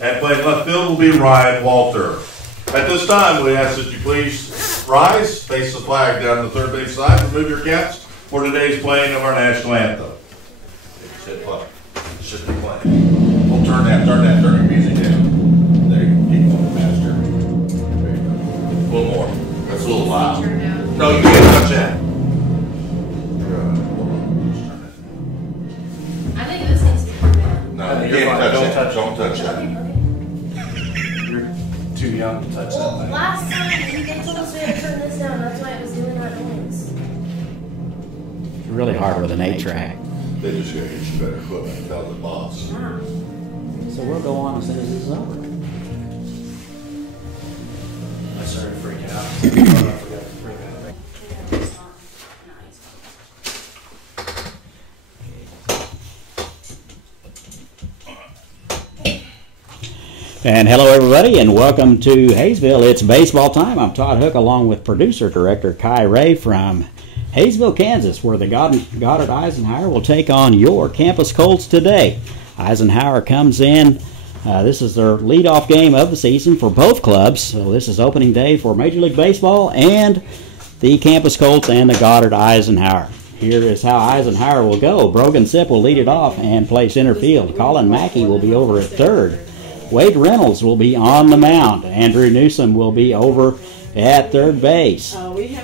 And playing left field will be Ryan Walter. At this time, we ask that you please rise, face the flag down the third base side, remove your caps for today's playing of our national anthem. Sit flag. Sit the flag. We'll turn your music down. There you go. Keep going, master. There you go. A little more. That's a little loud. No, you can't touch that. I think this needs to be turned down. No, you can't touch that. Don't touch that. Too young to touch that thing. Last time they told us we had to turn this down, that's why it was doing that noise. It's really hard with an 8-track. They just gotta get you better equipment. Tell the boss. Yeah. So we'll go on as soon as this is over. I started freaking out. I forgot to bring that thing. And hello everybody and welcome to Hayesville. It's baseball time. I'm Todd Hook along with producer director Kai Ray from Hayesville, Kansas, where the Goddard Eisenhower will take on your campus Colts today. Eisenhower comes in. This is their leadoff game of the season for both clubs. So this is opening day for Major League Baseball and the campus Colts and the Goddard Eisenhower. Here is how Eisenhower will go. Brogan Sipp will lead it off and play center field. Colin Mackey will be over at third. Wade Reynolds will be on the mound. Andrew Newsom will be over at third base.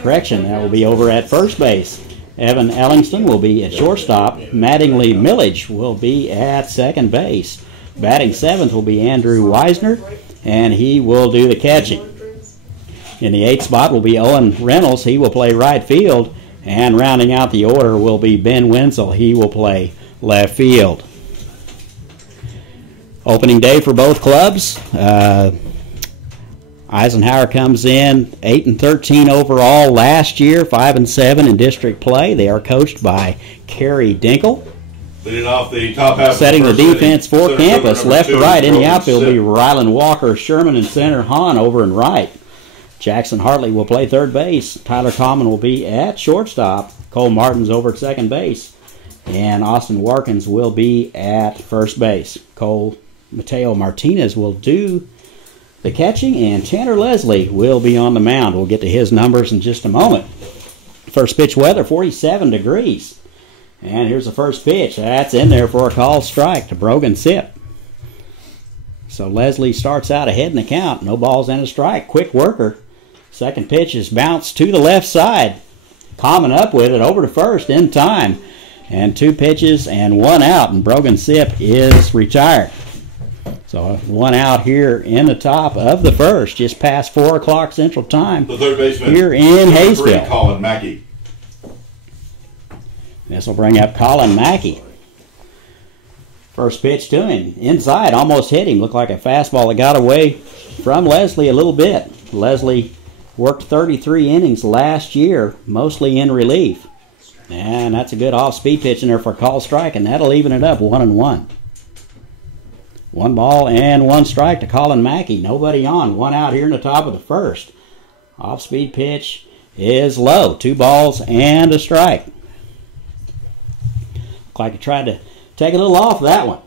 Correction, that will be over at first base. Evan Ellingston will be at shortstop. Mattingly Millage will be at second base. Batting seventh will be Andrew Weisner, and he will do the catching. In the eighth spot will be Owen Reynolds. He will play right field. And rounding out the order will be Ben Wenzel. He will play left field. Opening day for both clubs. Eisenhower comes in 8-13 overall last year, 5-7 in district play. They are coached by Kerry Dinkle. Leading off the top half. Setting the defense for campus, left to right. In the Brogan outfield will be Sipp. Rylan Walker, Sherman, and center Hahn over and right. Jackson Hartley will play third base. Tyler Common will be at shortstop. Cole Martin's over at second base. And Austin Warkins will be at first base. Mateo Martinez will do the catching, and Tanner Leslie will be on the mound. We'll get to his numbers in just a moment. First pitch weather, 47 degrees. And here's the first pitch. That's in there for a called strike to Brogan Sipp. So Leslie starts out ahead in the count. No balls and a strike. Quick worker. Second pitch is bounced to the left side. Common up with it over to first in time. And two pitches and one out, and Brogan Sipp is retired. So one out here in the top of the first, just past 4 o'clock Central Time. The third baseman here in Hayesville. Colin Mackey. This will bring up Colin Mackey. First pitch to him. Inside, almost hit him. Looked like a fastball that got away from Leslie a little bit. Leslie worked 33 innings last year, mostly in relief. And that's a good off-speed pitch in there for a call strike, and that'll even it up 1-1. 1 ball and 1 strike to Colin Mackey. Nobody on. 1 out here in the top of the first. Off-speed pitch is low. 2 balls and a strike. Looked like he tried to take a little off that one.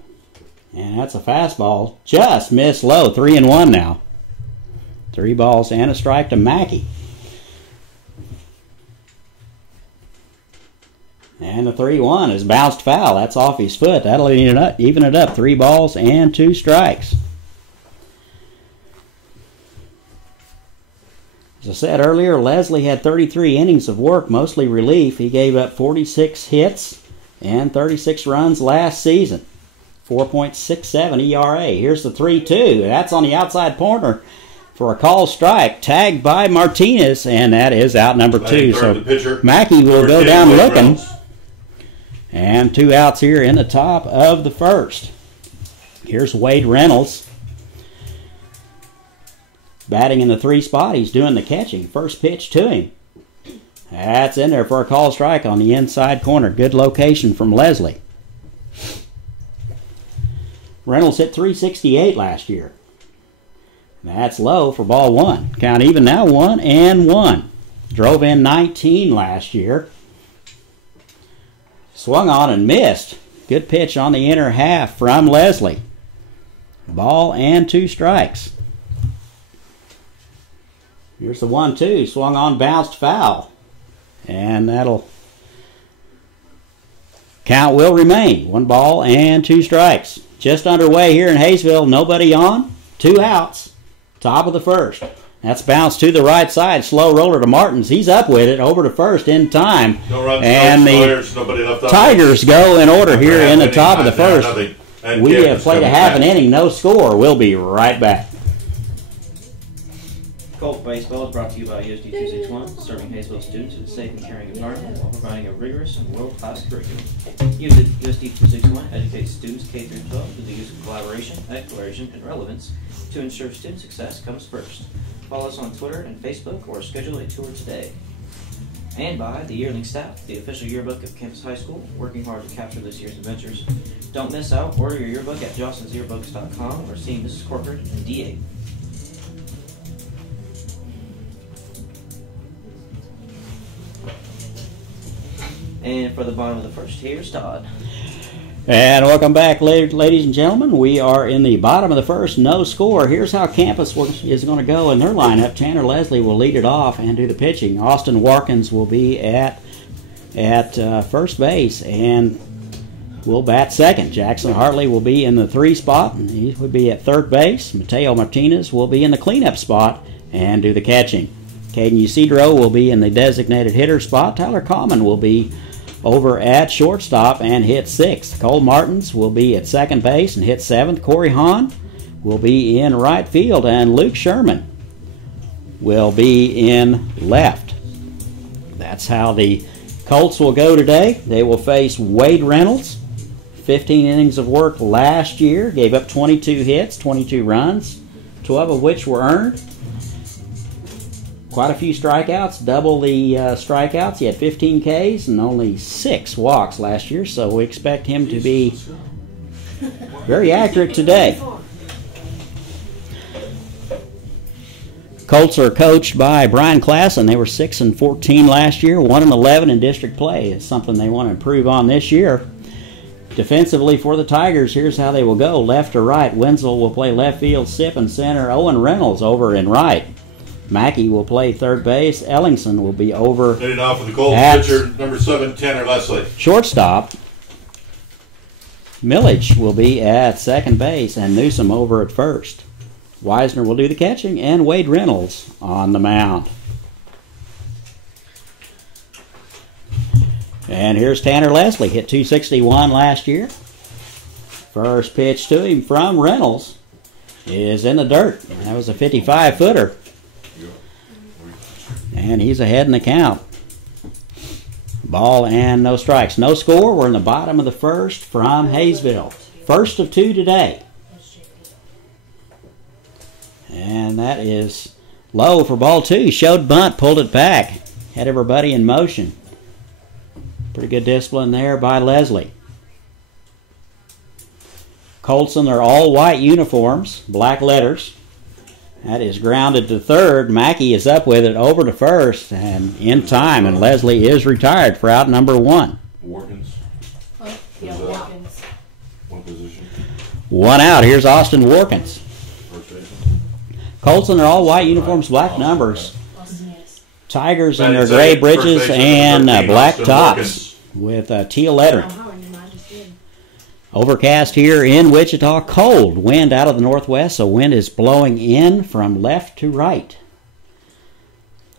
And that's a fastball. Just missed low. 3-1 now. 3 balls and a strike to Mackey. And the 3-1 is bounced foul. That's off his foot. That'll even it up. 3 balls and 2 strikes. As I said earlier, Leslie had 33 innings of work, mostly relief. He gave up 46 hits and 36 runs last season. 4.67 ERA. Here's the 3-2. That's on the outside corner for a call strike. Tagged by Martinez, and that is out number 2. So Mackey will go down looking. And 2 outs here in the top of the first. Here's Wade Reynolds. Batting in the 3 spot. He's doing the catching. First pitch to him. That's in there for a call strike on the inside corner. Good location from Leslie. Reynolds hit .368 last year. That's low for ball 1. Count even now, 1-1. Drove in 19 last year. Swung on and missed. Good pitch on the inner half from Leslie. Ball and 2 strikes. Here's the 1-2. Swung on, bounced, foul. And that'll count will remain. 1 ball and 2 strikes. Just underway here in Hayesville. Nobody on. 2 outs. Top of the first. That's bounced to the right side. Slow roller to Martins. He's up with it. Over to first in time. No runs, and no the Tigers go in order here in the top of the first. We have played a half an inning. No score. We'll be right back. Colts baseball is brought to you by USD 261, serving Hayesville students in a safe and caring environment while providing a rigorous and world-class curriculum. USD 261 educates students K through 12 through the use of collaboration, exploration, and relevance to ensure student success comes first. Follow us on Twitter and Facebook or schedule a tour today. And by the Yearling Staff, the official yearbook of Campus High School, working hard to capture this year's adventures. Don't miss out. Order your yearbook at jostensyearbooks.com or see Mrs. Corcoran in D8. And for the bottom of the first, here's Todd. And welcome back, ladies and gentlemen. We are in the bottom of the first, no score. Here's how Campus is going to go in their lineup. Tanner Leslie will lead it off and do the pitching. Austin Warkins will be at first base and will bat second. Jackson Hartley will be in the 3 spot, and he would be at third base. Mateo Martinez will be in the cleanup spot and do the catching. Caden Usidro will be in the designated hitter spot. Tyler Common will be over at shortstop and hit 6th. Cole Martins will be at second base and hit 7th. Corey Hahn will be in right field, and Luke Sherman will be in left. That's how the Colts will go today. They will face Wade Reynolds. 15 innings of work last year. Gave up 22 hits, 22 runs, 12 of which were earned. Quite a few strikeouts, double the strikeouts. He had 15 Ks and only 6 walks last year, so we expect him to be very accurate today. Colts are coached by Brian Klassen. They were 6-14 last year, 1-11 in district play. It's something they want to improve on this year. Defensively for the Tigers, here's how they will go. Left to right, Wenzel will play left field, Sip in center, Owen Reynolds over in right. Mackey will play third base. Ellingson will be over leading off with the Colts pitcher, number 7, Tanner Leslie. Shortstop. Millage will be at second base, and Newsom over at first. Wisner will do the catching, and Wade Reynolds on the mound. And here's Tanner Leslie, hit 261 last year. First pitch to him from Reynolds is in the dirt. That was a 55-footer. And he's ahead in the count. Ball and no strikes. No score. We're in the bottom of the first from Hayesville. First of 2 today. And that is low for ball 2. Showed bunt, pulled it back. Had everybody in motion. Pretty good discipline there by Leslie. Colts in their all-white uniforms, black letters. That is grounded to third. Mackey is up with it over to first and in time, and Leslie is retired for out number 1. Warkins. Oh, yeah, Warkins. One position. 1 out. Here's Austin Warkins. First base. Colts in their all-white uniforms, black numbers. Yes. Tigers in their gray breeches and black tops with teal lettering. Overcast here in Wichita. Cold wind out of the northwest, so wind is blowing in from left to right.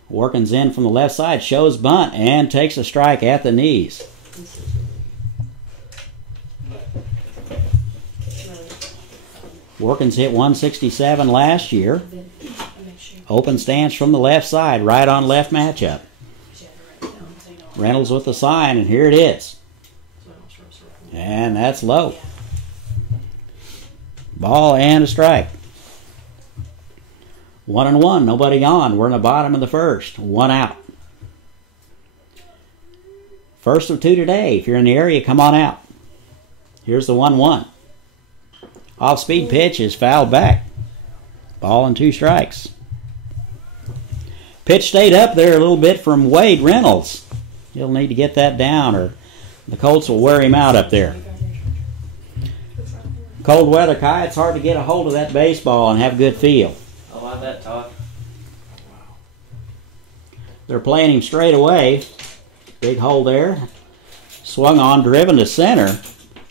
Warkins in from the left side, shows bunt, and takes a strike at the knees. Warkins hit 167 last year. Open stance from the left side, right on left matchup. Reynolds with the sign, and here it is. And that's low. Ball and a strike. 1-1, nobody on. We're in the bottom of the first. 1 out. First of 2 today. If you're in the area, come on out. Here's the 1-1. Off-speed pitch is fouled back. Ball and 2 strikes. Pitch stayed up there a little bit from Wade Reynolds. He'll need to get that down, or the Colts will wear him out up there. cold weather, Kai, it's hard to get a hold of that baseball and have a good feel. Oh, I bet, Todd. They're playing him straight away. Big hole there. Swung on, driven to center.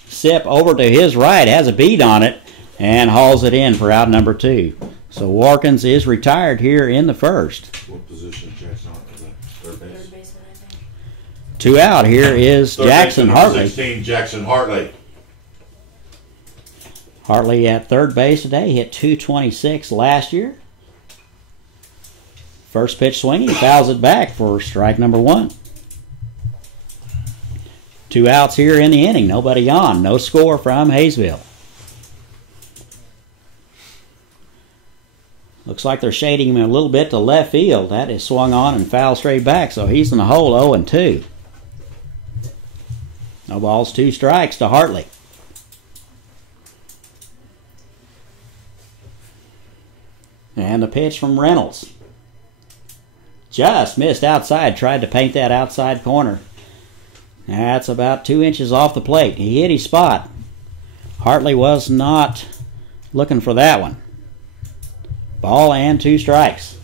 Sip over to his right, has a beat on it, and hauls it in for out number 2. So Warkins is retired here in the first. What position Jackson Hartley? Third base. Third baseman, I think. 2 out. Here is Third Jackson baseman, number Hartley. 16, Jackson Hartley. Hartley at third base today, hit .226 last year. First pitch swinging, fouls it back for strike number 1. 2 outs here in the inning, nobody on, no score from Hayesville. Looks like they're shading him a little bit to left field. That is swung on and fouled straight back, so he's in the hole 0-2. No balls, 2 strikes to Hartley. And the pitch from Reynolds. Just missed outside, tried to paint that outside corner. That's about 2 inches off the plate. He hit his spot. Hartley was not looking for that one. Ball and 2 strikes.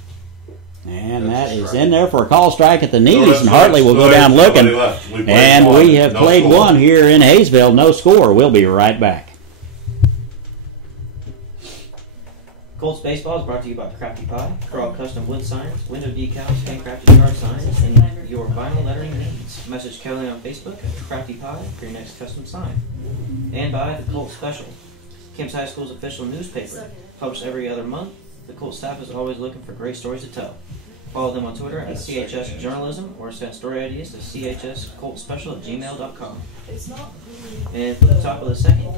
And that is in there for a call strike at the knees, and Hartley will go down looking. And we have played one here in Hayesville, no score. We'll be right back. Colts baseball is brought to you by Crafty Pie. For all custom wood signs, window decals, handcrafted yard signs, and your vinyl lettering needs. Message Kelly on Facebook at Crafty Pie for your next custom sign. And by the Colts Special, Kemps High School's official newspaper. Published every other month, the Colts staff is always looking for great stories to tell. Follow them on Twitter at CHS Journalism or send story ideas to chscoltspecial@gmail.com. And for the top of the second,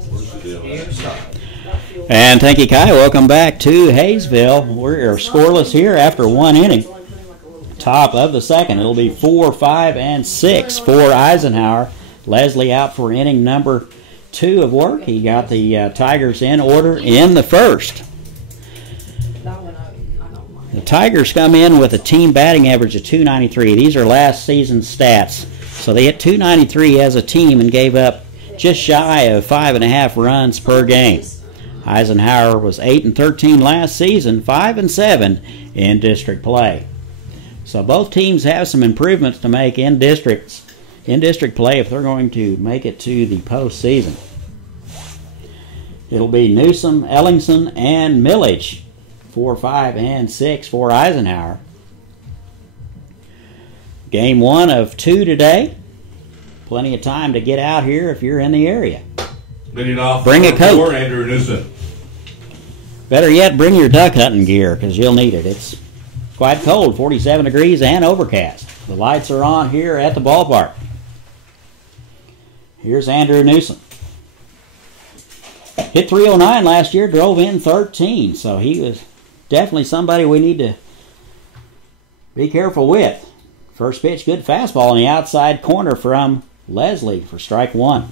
here's Todd. And thank you, Kai. Welcome back to Hayesville. We're scoreless here after 1 inning. Top of the second. It'll be 4, 5, and 6 for Eisenhower. Leslie out for inning number 2 of work. He got the Tigers in order in the first. The Tigers come in with a team batting average of .293. These are last season's stats. So they hit .293 as a team and gave up just shy of 5.5 runs per game. Eisenhower was 8-13 last season, 5-7 in district play. So both teams have some improvements to make in district play if they're going to make it to the postseason. It'll be Newsom, Ellingson, and Millage. 4, 5, and 6 for Eisenhower. Game 1 of 2 today. Plenty of time to get out here if you're in the area. Leading off, bring a coat. Andrew Newsom. Better yet, bring your duck hunting gear because you'll need it. It's quite cold, 47 degrees and overcast. The lights are on here at the ballpark. Here's Andrew Newsom. Hit .309 last year, drove in 13, so he was definitely somebody we need to be careful with. First pitch, good fastball on the outside corner from Leslie for strike 1.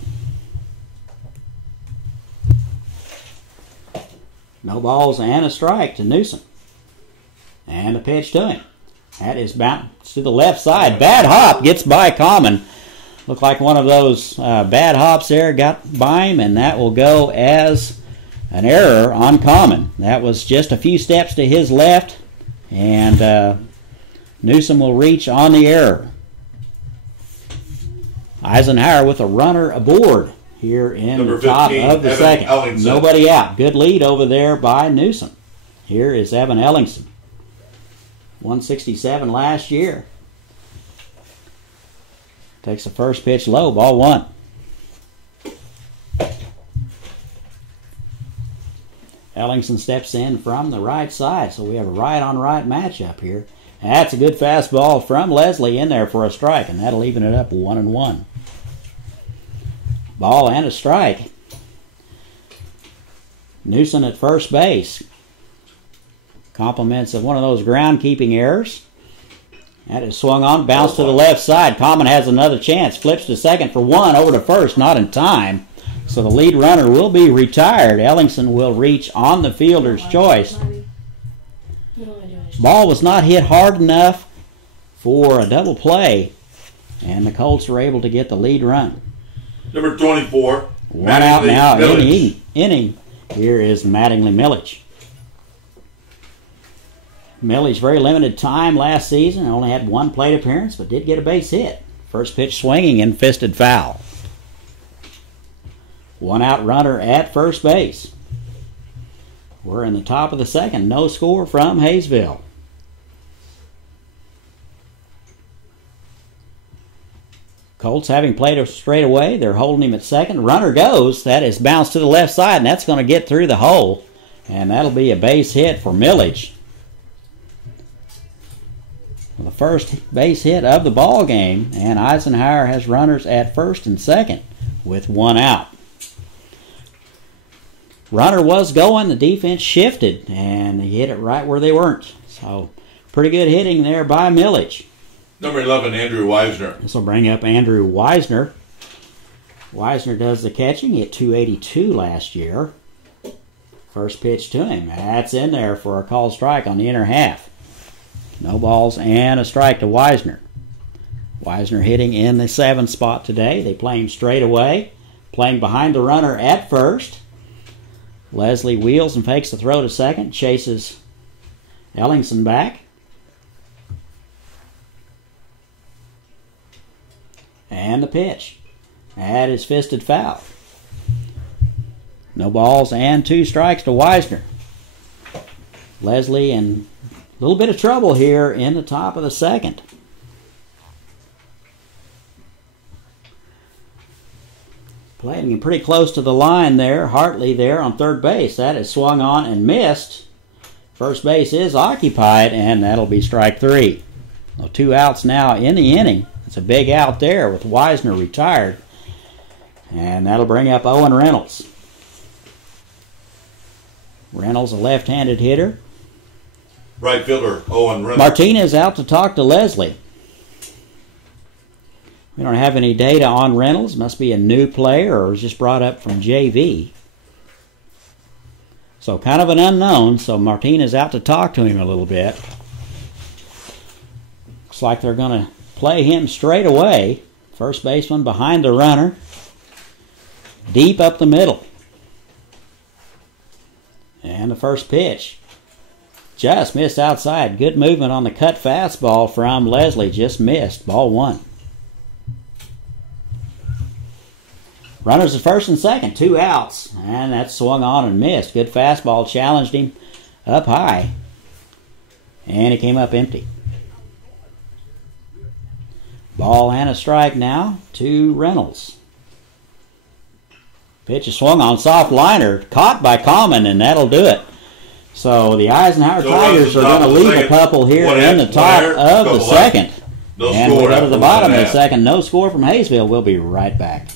No balls and a strike to Newsom. And a pitch to him. That is bounced to the left side. Bad hop gets by Common. Looked like one of those bad hops there got by him, and that will go as an error on Common. That was just a few steps to his left, and Newsom will reach on the error. Eisenhower with a runner aboard here in the top of the second. Ellingson. Nobody out. Good lead over there by Newsom. Here is Evan Ellingson. 167 last year. Takes the first pitch low, ball 1. Ellingson steps in from the right side, so we have a right-on-right matchup here. That's a good fastball from Leslie in there for a strike, and that'll even it up 1-1. Ball and a strike. Newsom at first base. Compliments of one of those ground-keeping errors. That is swung on, bounced to the left side. Common has another chance. Flips to second for 1, over to first, not in time. So the lead runner will be retired. Ellingson will reach on the fielder's choice. Ball was not hit hard enough for a double play, and the Colts were able to get the lead run. Number 24, One out now in Village. the inning. Here is Mattingly Millage. Millage very limited time last season. Only had one plate appearance, but did get a base hit. First pitch swinging and fisted foul. One out runner at first base. We're in the top of the second. No score from Hayesville. Colts having played a straightaway. They're holding him at second. Runner goes. That is bounced to the left side, and that's going to get through the hole. And that'll be a base hit for Millage. The first base hit of the ball game, and Eisenhower has runners at first and second with one out. Runner was going, the defense shifted, and he hit it right where they weren't. So, pretty good hitting there by Millage. Number 11, Andrew Weisner. This will bring up Andrew Weisner. Weisner does the catching. He hit 282 last year. First pitch to him. That's in there for a called strike on the inner half. No balls and a strike to Weisner. Weisner hitting in the 7th spot today. They play him straight away. Playing behind the runner at first. Leslie wheels and fakes the throw to second. Chases Ellingson back. And the pitch. That is fisted foul. No balls and 2 strikes to Weisner. Leslie in a little bit of trouble here in the top of the second. Playing him pretty close to the line there. Hartley there on third base. That is swung on and missed. First base is occupied, and that'll be strike 3. So 2 outs now in the inning. It's a big out there with Weisner retired. And that'll bring up Owen Reynolds. Reynolds, a left-handed hitter. Right fielder, Owen Reynolds. Martinez out to talk to Leslie. We don't have any data on Reynolds. Must be a new player or was just brought up from JV. So kind of an unknown. So Martinez out to talk to him a little bit. Looks like they're going to play him straight away. First baseman behind the runner. Deep up the middle. And the first pitch. Just missed outside. Good movement on the cut fastball from Leslie. Just missed. Ball 1. Runners at first and second. 2 outs. And that swung on and missed. Good fastball. Challenged him up high. And he came up empty. Ball and a strike now to Reynolds. Pitch is swung on. Soft liner. Caught by Common, and that'll do it. So the Eisenhower Tigers are going to leave a couple here in the top of the second. And we go to the bottom of the second. No score from Hayesville. We'll be right back.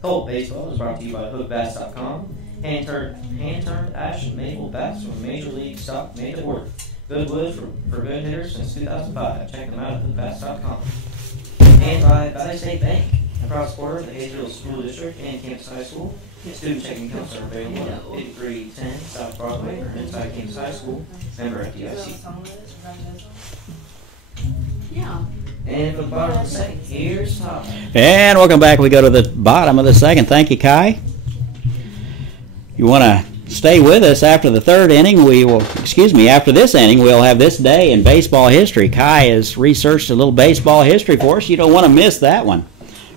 Colt Baseball is brought to you by HookBats.com. Hand-turned ash and maple bats from Major League Stock made to order. Good wood for good hitters since 2005. Check them out at HookBats.com. And by Valley State Bank. Across the border, the Hayesville School District and Campus High School. Student checking accounts are available at 5310 South Broadway or inside Campus High School. Member FDIC. Yeah. And for the bottom of the second, here's Todd. And welcome back. We go to the bottom of the second. Thank you, Kai. You want to stay with us after the third inning? After this inning, we'll have this day in baseball history. Kai has researched a little baseball history for us. You don't want to miss that one.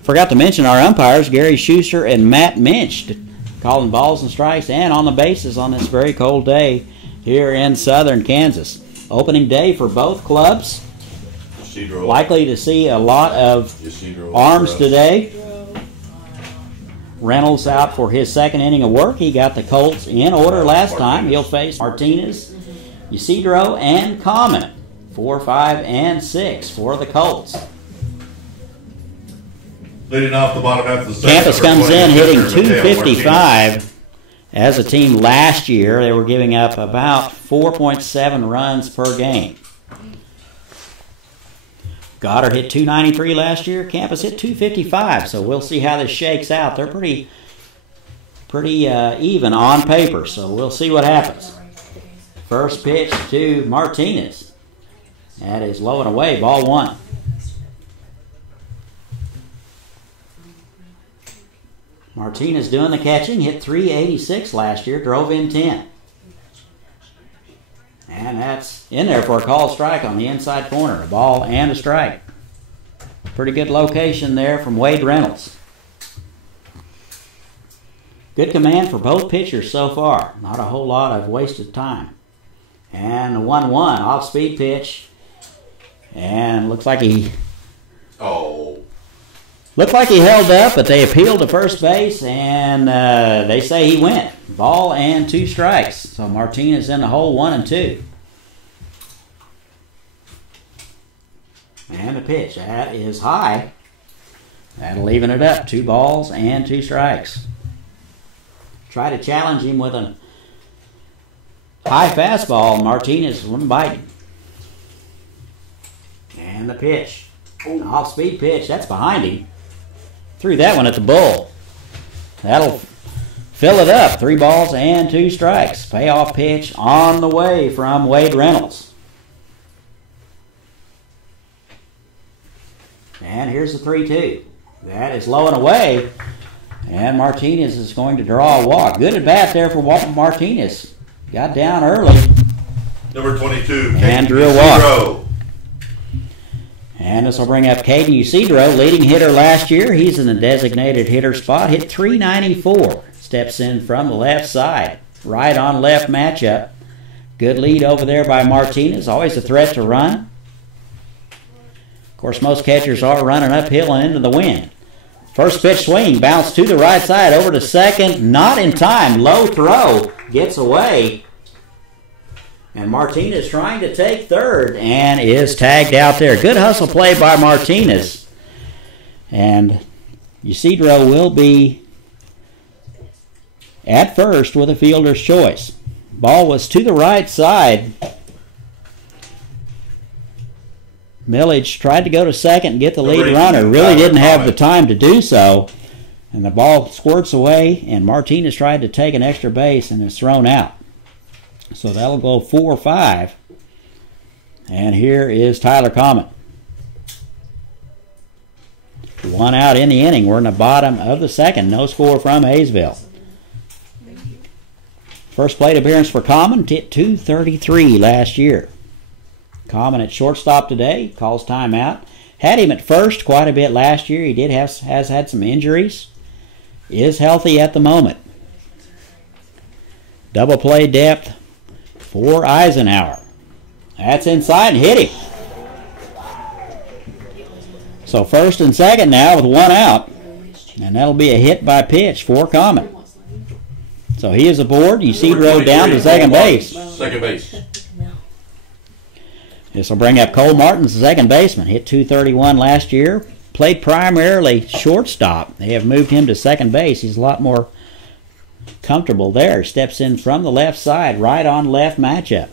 Forgot to mention our umpires, Gary Schuster and Matt Minch, calling balls and strikes and on the bases on this very cold day here in southern Kansas. Opening day for both clubs. Likely to see a lot of arms today. Reynolds out for his second inning of work. He got the Colts in order last time. He'll face Martinez, Ysidro, and Common. 4, 5, and 6 for the Colts. Leading off the bottom half of the second. Campus comes in hitting 255. As a team last year, they were giving up about 4.7 runs per game. Goddard hit 293 last year. Campus hit 255. So we'll see how this shakes out. They're pretty even on paper. So we'll see what happens. First pitch to Martinez. That is low and away. Ball 1. Martinez doing the catching, hit 386 last year, drove in 10. And that's in there for a called strike on the inside corner. A ball and a strike. Pretty good location there from Wade Reynolds. Good command for both pitchers so far. Not a whole lot of wasted time. And the 1-1 off-speed pitch. And looks like he held up, but they appealed to first base, and they say he went. Ball and 2 strikes. So Martinez in the hole, 1-2. And the pitch. That is high. That'll even it up. 2 balls and 2 strikes. Try to challenge him with a high fastball. Martinez wouldn't bite him. And the pitch. An off-speed pitch. That's behind him. Threw that one at the bull. That'll fill it up. 3 balls and 2 strikes. Payoff pitch on the way from Wade Reynolds. And here's the 3-2. That is low and away. And Martinez is going to draw a walk. Good at bat there for Martinez. Got down early. Number 22. And drew a walk. And this will bring up Caden Ucedro, leading hitter last year. He's in the designated hitter spot. Hit 394. Steps in from the left side. Right on left matchup. Good lead over there by Martinez. Always a threat to run. Of course, most catchers are running uphill and into the wind. First pitch swing, bounce to the right side, over to second. Not in time. Low throw. Gets away. And Martinez trying to take third and is tagged out there. Good hustle play by Martinez. And Ucedro will be at first with a fielder's choice. Ball was to the right side. Millage tried to go to second and get the lead runner. Really didn't have the time to do so. And the ball squirts away, and Martinez tried to take an extra base and is thrown out. So that'll go 4-5. And here is Tyler Common. 1 out in the inning. We're in the bottom of the second. No score from Hayesville. First plate appearance for Common. Hit 233 last year. Common at shortstop today. Calls timeout. Had him at first quite a bit last year. He has had some injuries. Is healthy at the moment. Double play depth for Eisenhower. That's inside and hit him. So first and second now with 1 out. And that'll be a hit by pitch for Common. So he is aboard. Ucedro down to second base. Second base. This will bring up Cole Martins, the second baseman. Hit 231 last year. Played primarily shortstop. They have moved him to second base. He's a lot more comfortable there. Steps in from the left side, right on left matchup.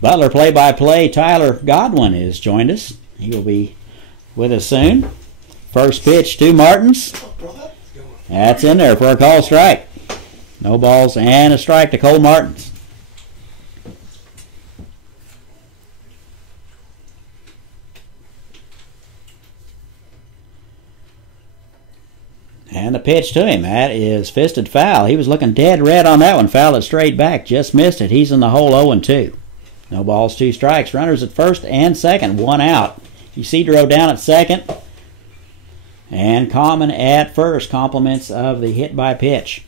Butler play-by-play Tyler Godwin has joined us. He will be with us soon. First pitch to Martins. That's in there for a call strike. No balls and a strike to Cole Martins. And the pitch to him, that is fisted foul. He was looking dead red on that one. Fouled it straight back, just missed it. He's in the hole 0-2. No balls, 2 strikes. Runners at first and second, 1 out. Ucedro down at second. And Common at first. Compliments of the hit by pitch.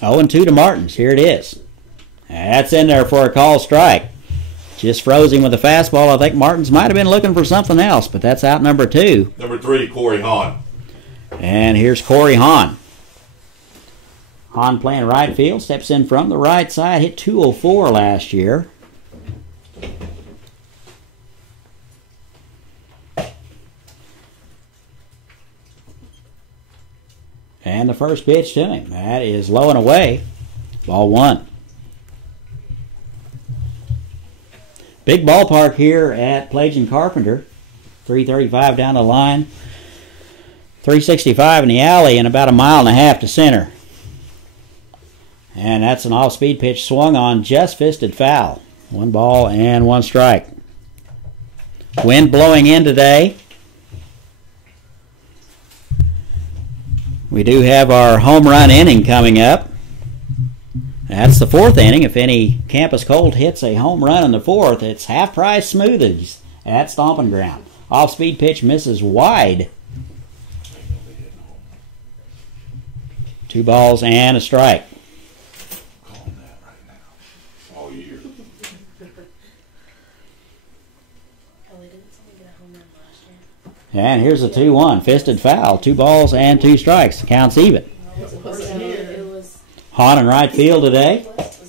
Oh, 2 to Martins. Here it is. That's in there for a call strike. Just froze him with a fastball. I think Martins might have been looking for something else, but that's out number 2. Number 3, Corey Hahn. And here's Corey Hahn. Hahn playing right field, steps in from the right side, hit 204 last year. And the first pitch to him, that is low and away. Ball 1. Big ballpark here at Plagen Carpenter. 335 down the line. 365 in the alley and about 1.5 miles to center. And that's an off-speed pitch swung on, just fisted foul. 1 ball and 1 strike. Wind blowing in today. We do have our home run inning coming up. That's the 4th inning. If any Campus Colt hits a home run in the 4th, it's half price smoothies at Stomping Ground. Off-speed pitch misses wide. 2 balls and a strike. Calling that right now. All year. And here's a 2-1. Fisted foul. 2 balls and 2 strikes. Counts even. Hahn in right field today.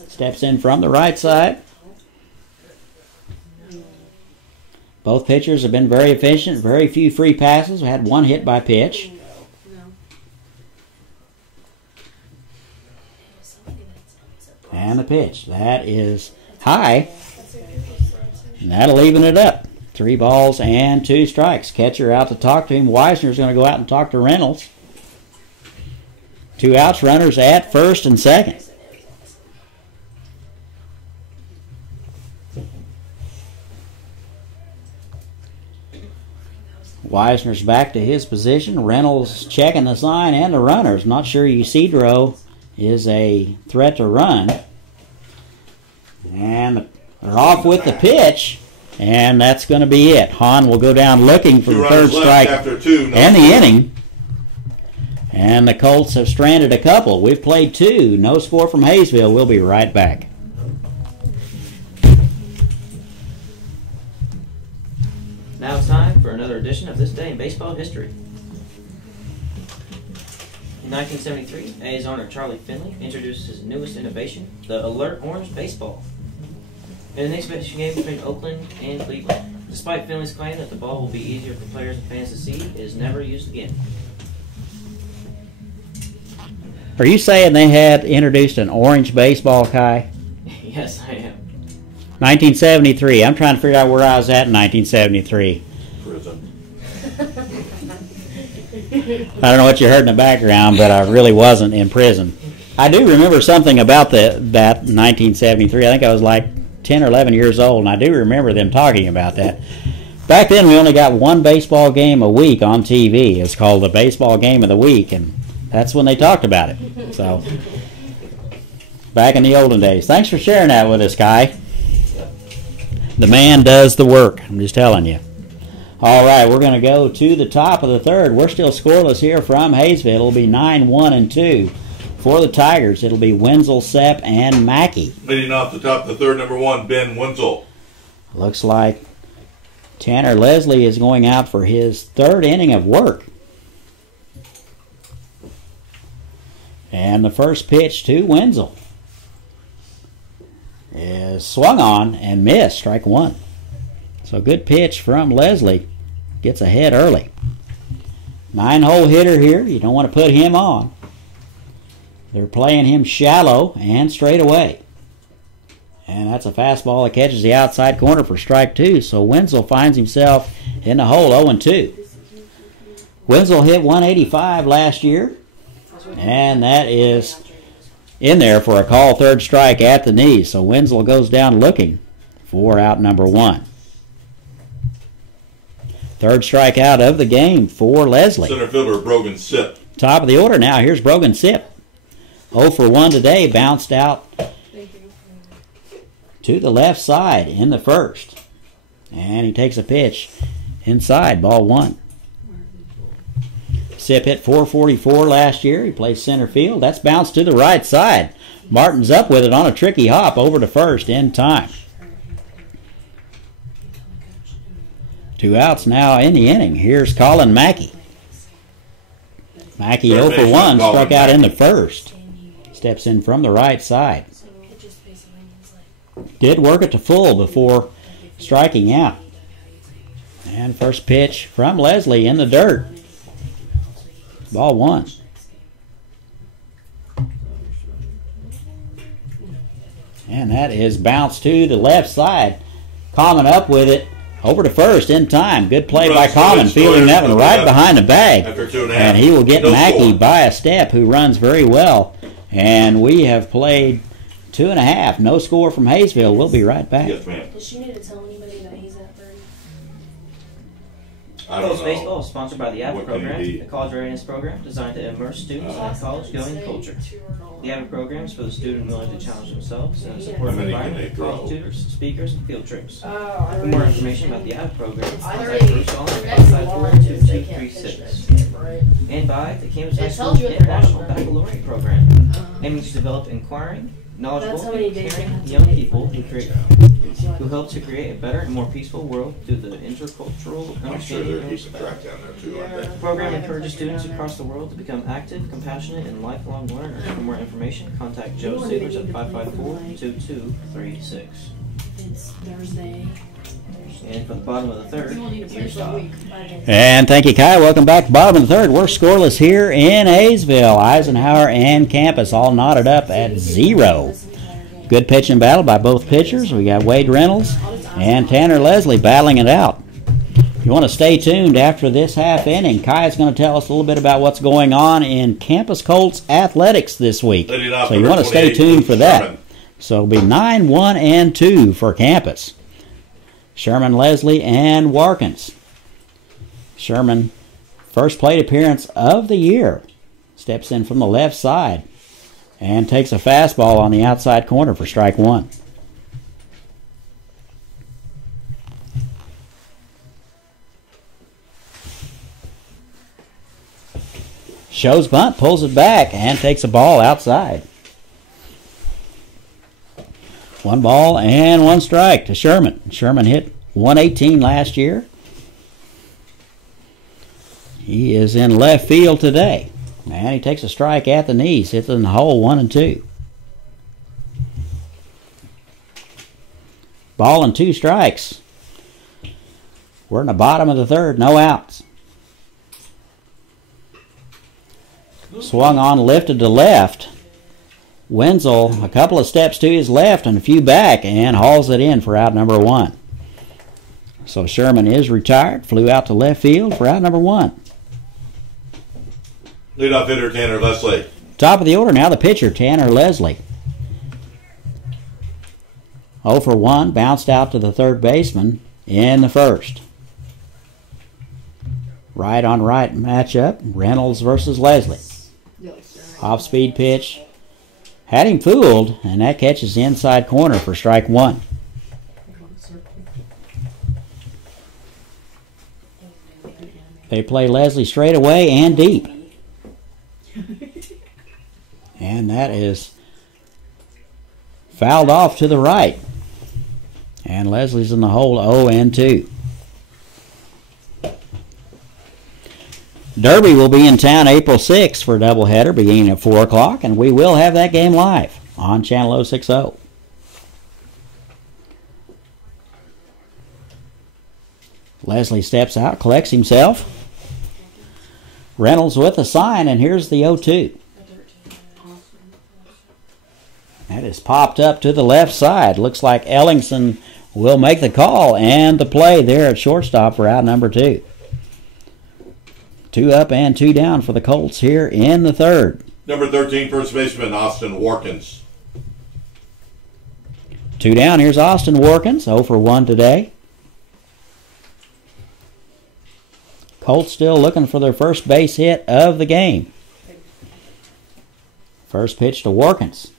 Steps in from the right side. Both pitchers have been very efficient. Very few free passes. We had 1 hit by pitch. And the pitch. That is high. And that'll even it up. 3 balls and 2 strikes. Catcher out to talk to him. Weisner's going to go out and talk to Reynolds. 2 outs, runners at first and second. Weisner's back to his position. Reynolds checking the sign and the runners. Not sure Isidro is a threat to run. And they're off with the pitch. And that's going to be it. Hahn will go down looking for the 3rd strike and the inning. And the Colts have stranded a couple. We've played 2. No score from Hayesville. We'll be right back. Now it's time for another edition of This Day in Baseball History. In 1973, A's owner Charlie Finley introduced his newest innovation, the Alert Orange Baseball. In an exhibition game between Oakland and Cleveland, despite Finley's claim that the ball will be easier for players and fans to see, it is never used again. Are you saying they had introduced an orange baseball, Kai? Yes, I am. 1973. I'm trying to figure out where I was at in 1973. Prison. I don't know what you heard in the background, but I really wasn't in prison. I do remember something about that 1973. I think I was like 10 or 11 years old, and I do remember them talking about that. Back then, we only got 1 baseball game a week on TV. It's called the Baseball Game of the Week, and that's when they talked about it. So, back in the olden days. Thanks for sharing that with us, Kai. The man does the work. I'm just telling you. All right, we're going to go to the top of the 3rd. We're still scoreless here from Hayesville. It'll be 9-1-2. For the Tigers, it'll be Wenzel, Sepp, and Mackey. Leading off the top of the 3rd, number 1, Ben Wenzel. Looks like Tanner Leslie is going out for his 3rd inning of work. And the first pitch to Wenzel is swung on and missed, strike 1. So good pitch from Leslie. Gets ahead early. 9-hole hitter here. You don't want to put him on. They're playing him shallow and straight away. And that's a fastball that catches the outside corner for strike 2. So Wenzel finds himself in the hole 0-2. Wenzel hit 185 last year. And that is in there for a call 3rd strike at the knee. So Wenzel goes down looking for out number 1. 3rd strikeout of the game for Leslie. Center fielder Brogan Sipp. Top of the order now. Here's Brogan Sipp. 0 for 1 today. Bounced out to the left side in the 1st. And he takes a pitch inside, ball 1. Sipp hit 444 last year. He plays center field. That's bounced to the right side. Martin's up with it on a tricky hop over to 1st in time. 2 outs now in the inning. Here's Colin Mackey. Mackey 0 for 1, struck out in the 1st. Steps in from the right side. Did work it to full before striking out. And first pitch from Leslie in the dirt. Ball 1. And that is bounced to the left side. Common up with it over to 1st in time. Good play by Common, fielding that one right behind the bag. And he will get Mackey by a step, who runs very well. And we have played 2.5. No score from Hayesville. We'll be right back. Yes, ma'am. Does she need to tell anybody that he's at 30? I don't Colts know. baseball is sponsored by the AVID What can it program, be? the college readiness program designed to immerse students in college-going culture. The AVID program is for the student willing to challenge themselves in a supportive How many can environment, they throw? college tutors, speakers, and field trips. Oh, For more information about the AVID program, contact 30. Bruce Allen The at next one is they can't fish 554-2236. next year, right? And by the Kansas High It School tells you at the International bottom, right? Baccalaureate program, aiming to develop inquiring, That's knowledgeable, how many and days caring they have to young wait people for who help to create a better and more peaceful world through the intercultural I'm sure understanding they're and keeping respect. track down there too, aren't they? The program encourages students across the world to become active, compassionate, and lifelong learners. For more information, contact Joe Sailors at 554-2236. It's Thursday. And for the bottom of the third, your stop. And thank you, Kai. Welcome back. Bottom of the third. We're scoreless here in Hayesville. Eisenhower and Campus all knotted up at 0. Good pitching battle by both pitchers. We got Wade Reynolds and Tanner Leslie battling it out. If you want to stay tuned after this half inning, Kai is going to tell us a little bit about what's going on in Campus Colts athletics this week. Leading off So you number want to stay 28, tuned for that. Sherman. So it'll be 9, 1, and 2 for Campus. Sherman, Leslie, and Warkins. Sherman, first plate appearance of the year, steps in from the left side and takes a fastball on the outside corner for strike 1. Shows bunt, pulls it back, and takes a ball outside. 1 ball and 1 strike to Sherman. Sherman hit 118 last year. He is in left field today. And he takes a strike at the knees. Hits in the hole 1 and 2. Ball and 2 strikes. We're in the bottom of the third. No outs. Swung on, lifted to left. Wenzel a couple of steps to his left and a few back and hauls it in for out number 1. So Sherman is retired. Flew out to left field for out number 1. Leadoff hitter Tanner Leslie. Top of the order now, the pitcher, Tanner Leslie. 0 for 1, bounced out to the third baseman in the first. Right on right matchup, Reynolds versus Leslie. Off-speed pitch. Had him fooled, and that catches the inside corner for strike 1. They play Leslie straight away and deep. And that is fouled off to the right. And Leslie's in the hole 0 and 2. Derby will be in town April 6th for a doubleheader beginning at 4 o'clock, and we will have that game live on Channel 060. Leslie steps out, collects himself. Reynolds with a sign, and here's the 0-2. That is popped up to the left side. Looks like Ellingson will make the call and the play there at shortstop for out number 2. 2 up and 2 down for the Colts here in the third. Number 13, first baseman Austin Warkins. 2 down. Here's Austin Warkins, 0 for 1 today. Colts still looking for their first base hit of the game. First pitch to Warkins.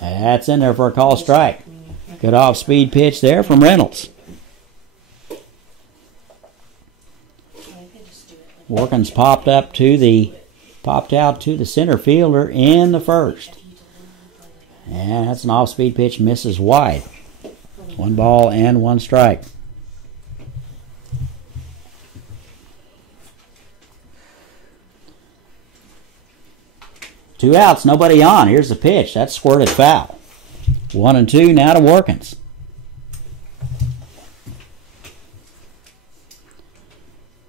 That's in there for a call strike. Good off-speed pitch there from Reynolds. Warkins popped out to the center fielder in the first. And that's an off-speed pitch, misses wide. 1 ball and 1 strike. Two outs, nobody on. Here's the pitch. That's squirted foul. 1 and 2 now to Warkins.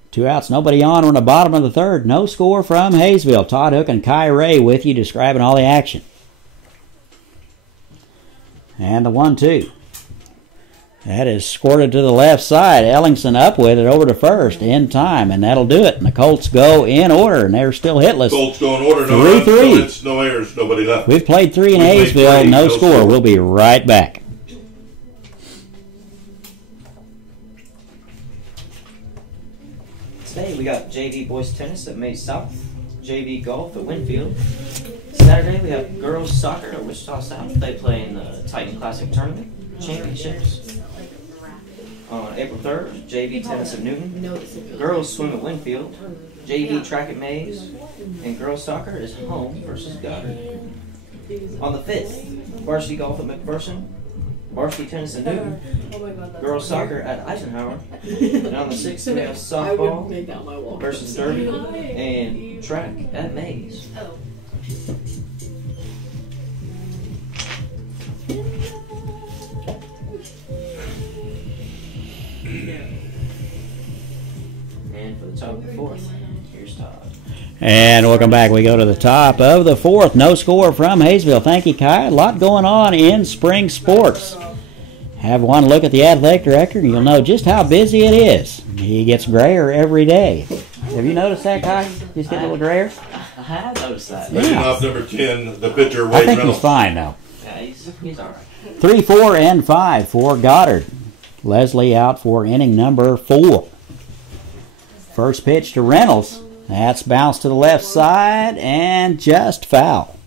Two outs, nobody on. We're in the bottom of the third. No score from Hayesville. Todd Hook and Kai Ray with you describing all the action. And the 1-2. That is squirted to the left side. Ellingson up with it over to first in time, and that'll do it. And the Colts go in order, and they're still hitless. Colts go in order. 3-3. No errors, nobody left. We've played 3 in Hayesville, no score. We'll be right back. Today we got JV boys tennis at May South, JV golf at Winfield. Saturday we have girls soccer at Wichita South. They play in the Titan Classic Tournament Championships. On April 3rd, JV tennis at Newton. Girls swim at Winfield. JV track at Mays. And girls soccer is home versus Goddard. On the 5th, varsity golf at McPherson. Varsity tennis at Newton. Girls soccer at Eisenhower. And on the 6th, we have softball versus Derby. And track at Mays. And for the top of the 4th, here's Todd. And welcome back. We go to the top of the 4th. No score from Hayesville. Thank you, Kai. A lot going on in spring sports. Have one look at the athletic director, and you'll know just how busy it is. He gets grayer every day. Have you noticed that, Kai? He's getting a little grayer? I have noticed that. Leading off number 10, the pitcher, I Wade think Reynolds. he's fine, though. Yeah, he's all right. 3, 4, and 5 for Goddard. Leslie out for inning number 4. First pitch to Reynolds. That's bounced to the left side and just foul.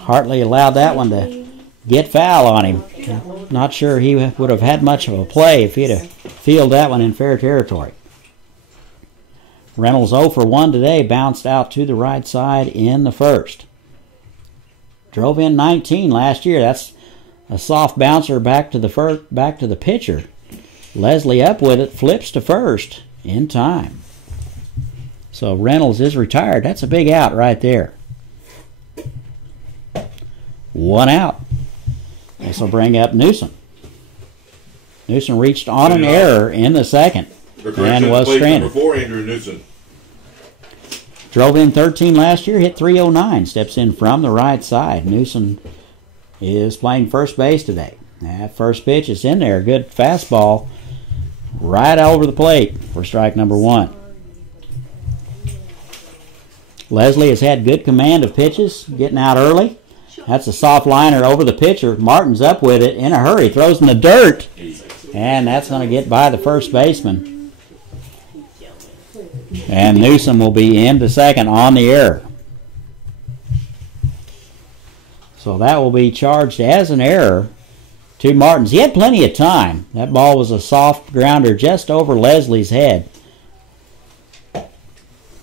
Hartley allowed that one to get foul on him. Not sure he would have had much of a play if he'd have fielded that one in fair territory. Reynolds 0 for 1 today, bounced out to the right side in the first. Drove in 19 last year. That's a soft bouncer back to the pitcher. Leslie up with it, flips to first in time. So Reynolds is retired. That's a big out right there. 1 out. This will bring up Newsom. Newsom reached on an error in the second and was stranded. Number 4, Andrew Newsom. Drove in 13 last year, hit 309. Steps in from the right side. Newsom is playing first base today. That first pitch is in there. Good fastball right over the plate for strike number 1. Leslie has had good command of pitches, getting out early. That's a soft liner over the pitcher. Martin's up with it in a hurry, throws in the dirt, and that's going to get by the first baseman. And Newsom will be into second on the error. So that will be charged as an error to Martins. He had plenty of time. That ball was a soft grounder just over Leslie's head.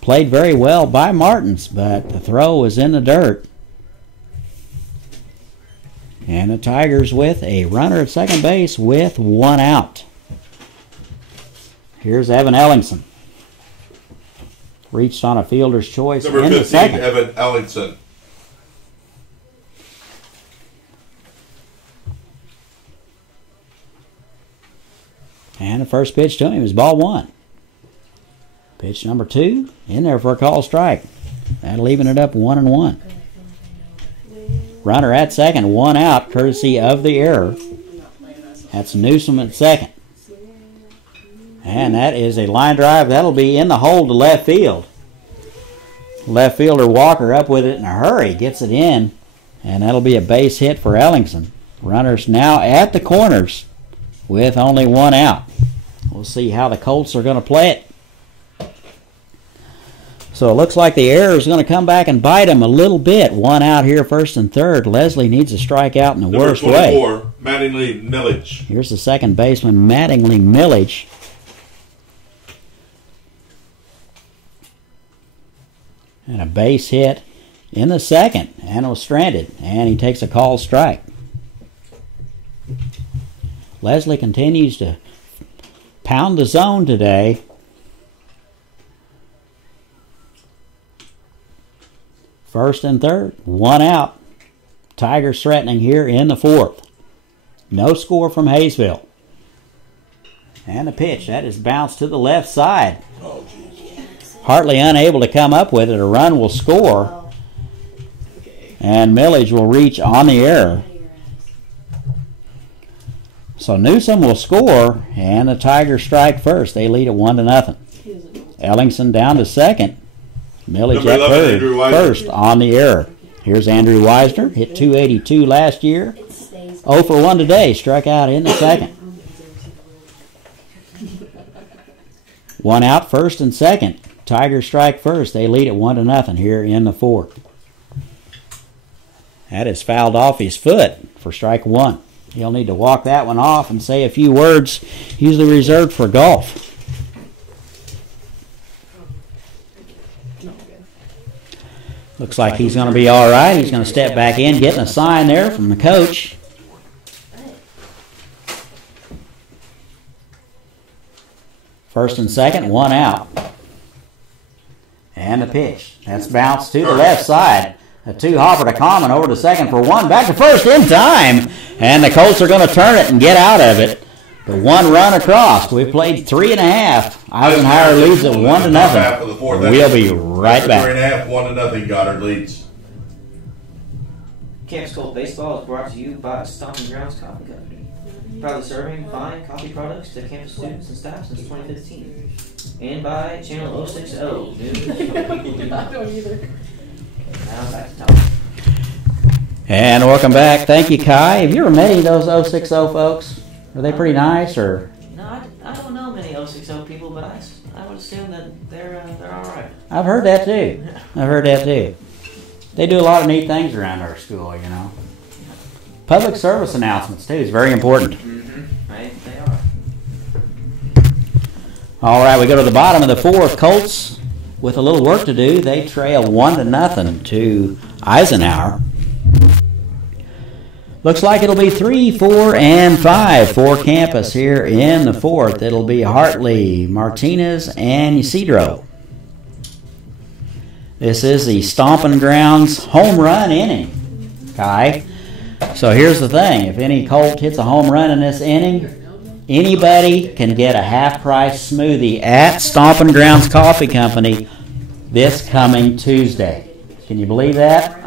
Played very well by Martins, but the throw was in the dirt. And the Tigers with a runner at second base with 1 out. Here's Evan Ellingson. Reached on a fielder's choice Number in 15, the second. Evan Ellingson. And the first pitch to him is ball 1. Pitch number 2, in there for a call strike. That'll even it up 1-1. Runner at second, 1 out, courtesy of the error. That's Newsom at second. And that is a line drive. That'll be in the hole to left field. Left fielder Walker up with it in a hurry, gets it in. And that'll be a base hit for Ellingson. Runners now at the corners with only 1 out. We'll see how the Colts are going to play it. So it looks like the error is going to come back and bite him a little bit. 1 out here, first and third. Leslie needs a strikeout in the worst way. Number 24, Mattingly Millage. Here's the second baseman, Mattingly Millage. And a base hit in the second, and was stranded. And he takes a call strike. Leslie continues to pound the zone today. First and third, 1 out. Tigers threatening here in the fourth. No score from Hayesville. And the pitch, that is bounced to the left side. Hartley unable to come up with it. A run will score. And Millage will reach on the error. So Newsom will score, and the Tigers strike first. They lead at 1-0. Ellingson down to second. Millie Number 11, Jet Andrew Weisner. first on the error. Here's Andrew Weisner, hit 282 last year. 0 for 1 today, struck out in the second. One out, first and second. Tigers strike first. They lead at 1-0 here in the fourth. That is fouled off his foot for strike one. He'll need to walk that one off and say a few words, usually reserved for golf. Looks like he's going to be all right. He's going to step back in, getting a sign there from the coach. First and second, one out. And the pitch. That's bounced to the left side. A two-hopper to Common over to second for one. Back to first in time. And the Colts are going to turn it and get out of it. The one run across. We've played 3.5. Eisenhower leads at 1-0. We'll be right back. 3.5, 1-0. Goddard leads. Campus Colt Baseball is brought to you by Stomping Grounds Coffee Company. Proudly serving fine coffee products to campus students and staff since 2015. And by Channel 060 News. I don't either. Now back to Tom. And welcome back. Thank you, Kai. Have you ever met any of those 060 folks? Are they pretty nice, or? No, I don't know many 060 people, but I would assume that they're all right. I've heard that too. I've heard that too. They do a lot of neat things around our school, you know. Public service announcements too is very important. They are. All right, we go to the bottom of the fourth. Colts with a little work to do. They trail 1-0 to Eisenhower. Looks like it'll be 3, 4, and 5 for campus here in the fourth. It'll be Hartley, Martinez, and Isidro. This is the Stomping Grounds home run inning, Kai. So here's the thing. If any Colt hits a home run in this inning, anybody can get a half-price smoothie at Stomping Grounds Coffee Company this coming Tuesday. Can you believe that?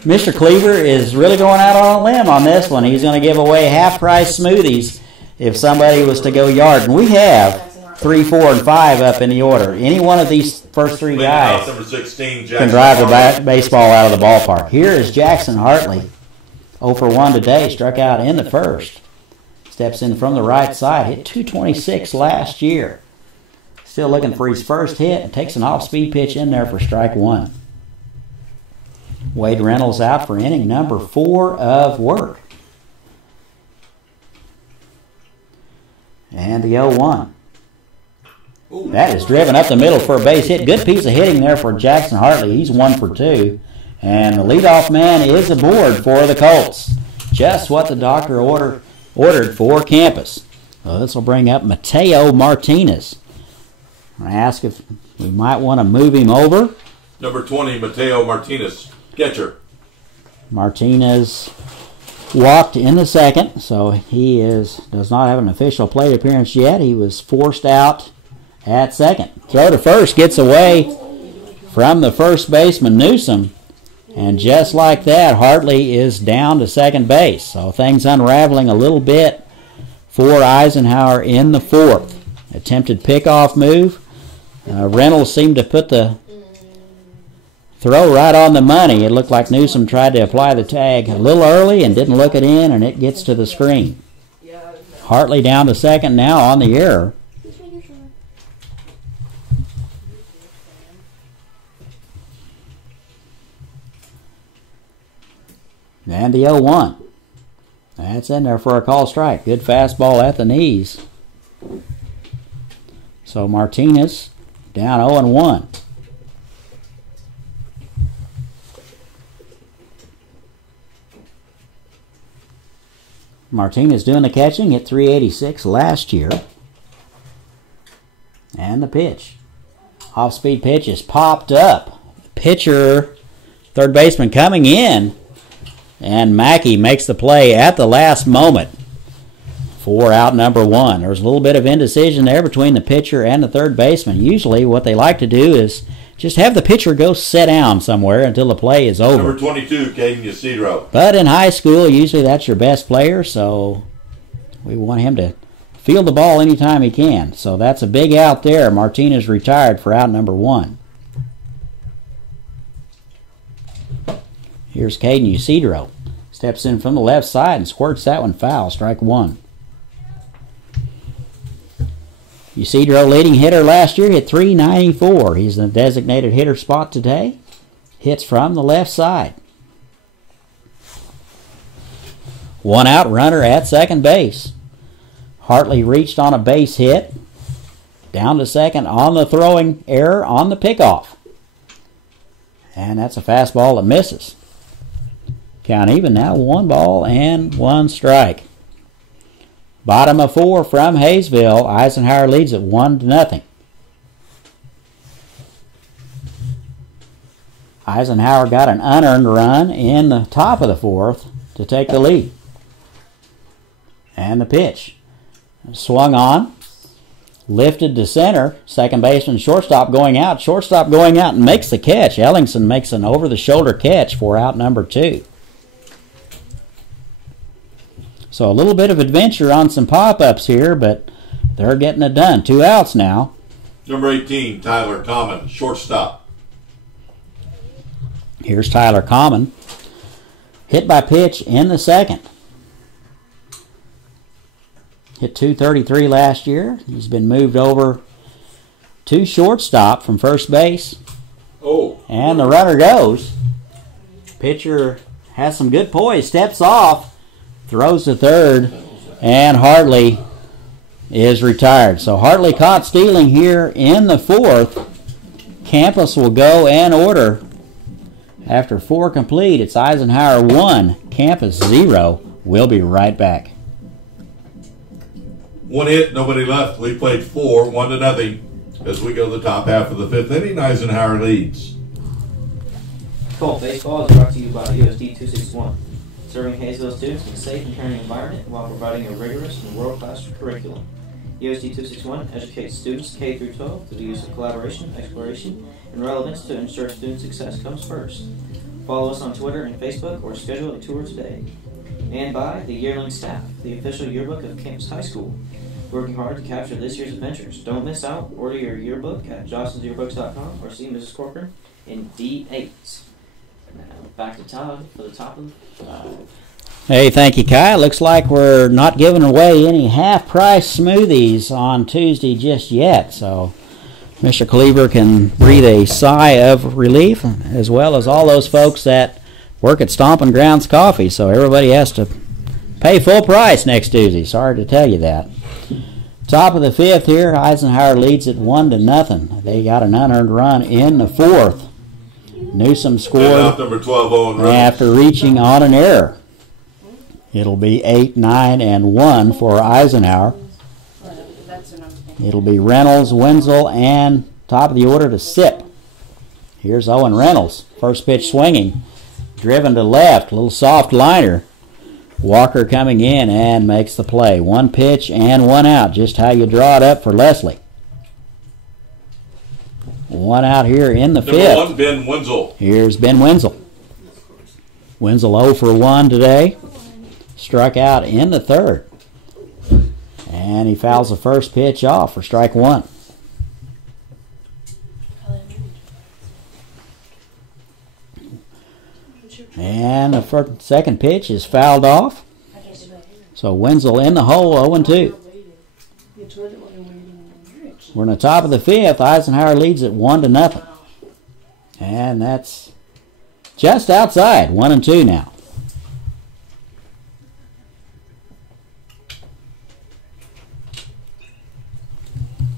Mr. Cleaver is really going out on a limb on this one. He's going to give away half-price smoothies if somebody was to go yard. And we have 3, 4, and 5 up in the order. Any one of these first three guys Number 16, can drive the baseball out of the ballpark. Here is Jackson Hartley. 0 for 1 today, struck out in the first. Steps in from the right side, hit 226 last year. Still looking for his first hit and takes an off-speed pitch in there for strike one. Wade Reynolds out for inning number 4 of work. And the 0-1. That is driven up the middle for a base hit. Good piece of hitting there for Jackson Hartley. He's 1 for 2. And the leadoff man is aboard for the Colts. Just what the doctor ordered for campus. So this will bring up Mateo Martinez. I ask if we might want to move him over. Number 20, Mateo Martinez, catcher. Martinez walked in the second, so he does not have an official plate appearance yet. He was forced out at second. Throw to first gets away from the first baseman, Newsom. And just like that, Hartley is down to second base. So things unraveling a little bit for Eisenhower in the fourth. Attempted pickoff move. Reynolds seemed to put the throw right on the money. It looked like Newsom tried to apply the tag a little early and didn't look it in, and it gets to the screen. Hartley down to second now on the error. And the 0-1. That's in there for a call strike. Good fastball at the knees. So Martinez down 0-1. Martinez doing the catching, hit 386 last year. And the pitch. Off-speed pitch is popped up. Pitcher, third baseman coming in. And Mackey makes the play at the last moment for out number 1. There was a little bit of indecision there between the pitcher and the third baseman. Usually what they like to do is just have the pitcher go sit down somewhere until the play is over. Number 22, Caden Isidro. But in high school, usually that's your best player, so We want him to field the ball anytime he can. So that's a big out there. Martinez retired for out number 1. Here's Caden Usidro. Steps in from the left side and squirts that one foul. Strike 1. Usidro, leading hitter last year, hit .394. He's in the designated hitter spot today. Hits from the left side. 1 out, runner at second base. Hartley reached on a base hit. Down to second on the throwing error on the pickoff. And that's a fastball that misses. Count even now, 1 ball and 1 strike. Bottom of 4 from Hayesville. Eisenhower leads at 1-0. Eisenhower got an unearned run in the top of the 4th to take the lead. And the pitch. Swung on. Lifted to center. Second baseman, shortstop going out. Shortstop going out and makes the catch. Ellingson makes an over-the-shoulder catch for out number 2. So a little bit of adventure on some pop-ups here, but they're getting it done. 2 outs now. Number 18, Tyler Common, shortstop. Here's Tyler Common. Hit by pitch in the 2nd. Hit .233 last year. He's been moved over to shortstop from first base. Oh. And the runner goes. Pitcher has some good poise. Steps off. Throws to third. And Hartley is retired. So Hartley caught stealing here in the 4th. Campus will go in order. After 4 complete, it's Eisenhower 1, Campus 0. We'll be right back. 1 hit, nobody left. We played 4, 1-0. As we go to the top half of the 5th inning, Eisenhower leads. Colt Baseball is brought to you by USD 261, serving Hayesville students in a safe and caring environment while providing a rigorous and world-class curriculum. USD 261 educates students K through 12 through the use of collaboration, exploration, and relevance to ensure student success comes first. Follow us on Twitter and Facebook or schedule a tour today. And by the Yearling Staff, the official yearbook of Campus High School, working hard to capture this year's adventures. Don't miss out. Order your yearbook at johnsonsyearbooks.com or see Mrs. Corcoran in D8. Now back to Todd for the top of the 5. Hey, thank you, Kai. Looks like we're not giving away any half-price smoothies on Tuesday just yet, so Mr. Cleaver can breathe a sigh of relief, as well as all those folks that work at Stompin' Grounds Coffee, so everybody has to pay full price next Tuesday. Sorry to tell you that. Top of the 5th here, Eisenhower leads at 1-0. They got an unearned run in the 4th. Newsom scored number 12, Owen after reaching on an error. It'll be 8, 9, and 1 for Eisenhower. It'll be Reynolds, Wenzel, and top of the order to Sip. Here's Owen Reynolds. First pitch swinging. Driven to left. Little soft liner. Walker coming in and makes the play. 1 pitch and 1 out. Just how you draw it up for Leslie. 1 out here in the 5th. Number 1, Ben Wenzel. Here's Ben Wenzel. Wenzel 0 for 1 today. Struck out in the 3rd. And he fouls the first pitch off for strike 1. And the second pitch is fouled off. So Wenzel in the hole, 0-2. We're in the top of the 5th. Eisenhower leads at 1-0. And that's just outside, 1-2 now.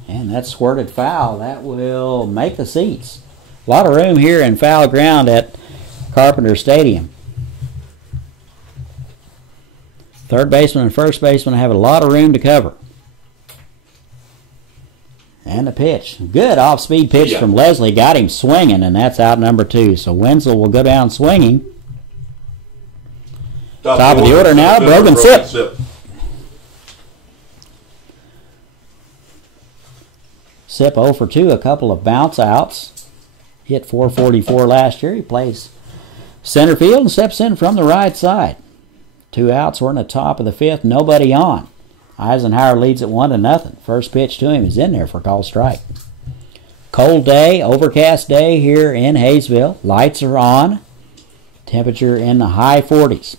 And that squirted foul. That will make the seats. A lot of room here in foul ground at Carpenter Stadium. Third baseman and first baseman have a lot of room to cover. And the pitch. Good off-speed pitch from Leslie. Got him swinging, and that's out number 2. So Wenzel will go down swinging. Top of the order now, Brogan Sip. Sip 0 for 2, a couple of bounce outs. Hit .444 last year. He plays center field and steps in from the right side. 2 outs. We're in the top of the 5th. Nobody on. Eisenhower leads it 1-0. First pitch to him is in there for a called strike. Cold day, overcast day here in Hayesville. Lights are on. Temperature in the high 40s.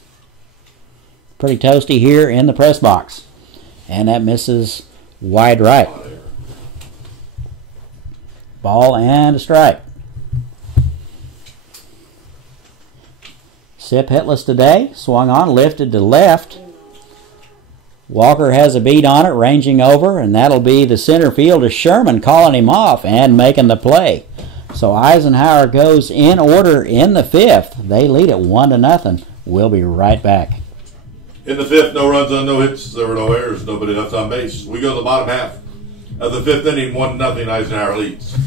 Pretty toasty here in the press box. And that misses wide right. Ball and a strike. Sip hitless today. Swung on, lifted to left. Walker has a beat on it, ranging over, and that'll be the center fielder Sherman calling him off and making the play. So Eisenhower goes in order in the 5th. They lead it 1-0. We'll be right back. In the 5th, no runs on no hits. There were no errors. Nobody left on base. We go to the bottom half of the 5th inning. 1-0. Eisenhower leads.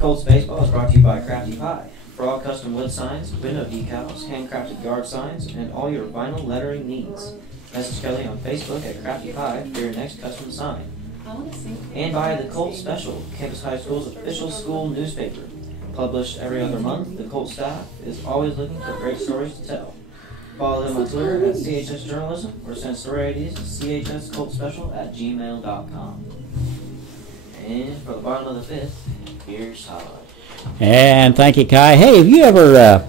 Colts baseball is brought to you by Crafty Pie. For all custom wood signs, window decals, handcrafted yard signs, and all your vinyl lettering needs. Message Kelly on Facebook at Crafty Pie for your next custom sign. And by the Colts Special, Campus High School's official school newspaper. Published every other month, the Colts staff is always looking for great stories to tell. Follow them on Twitter at CHS Journalism or send story IDs to chscoltspecial@gmail.com. And for the bottom of the 5th, here's Todd. And thank you, Kai. Hey, have you ever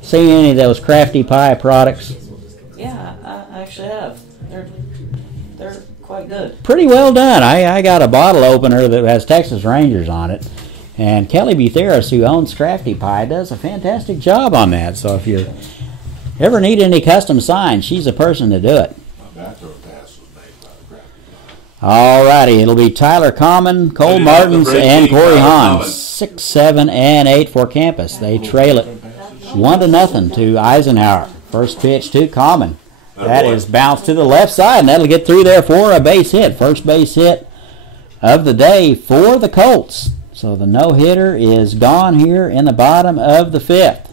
seen any of those Crafty Pie products? Yeah, I actually have. They're quite good. Pretty well done. I got a bottle opener that has Texas Rangers on it. And Kelly Butheris, who owns Crafty Pie, does a fantastic job on that. So if you ever need any custom signs, she's a person to do it. All righty, it'll be Tyler Common, Cole Martins, and Corey Hahn. 6, 7, and 8 for campus. They trail it 1-0 to Eisenhower. First pitch to Common. That is bounced to the left side, and that'll get through there for a base hit. First base hit of the day for the Colts. So the no-hitter is gone here in the bottom of the 5th.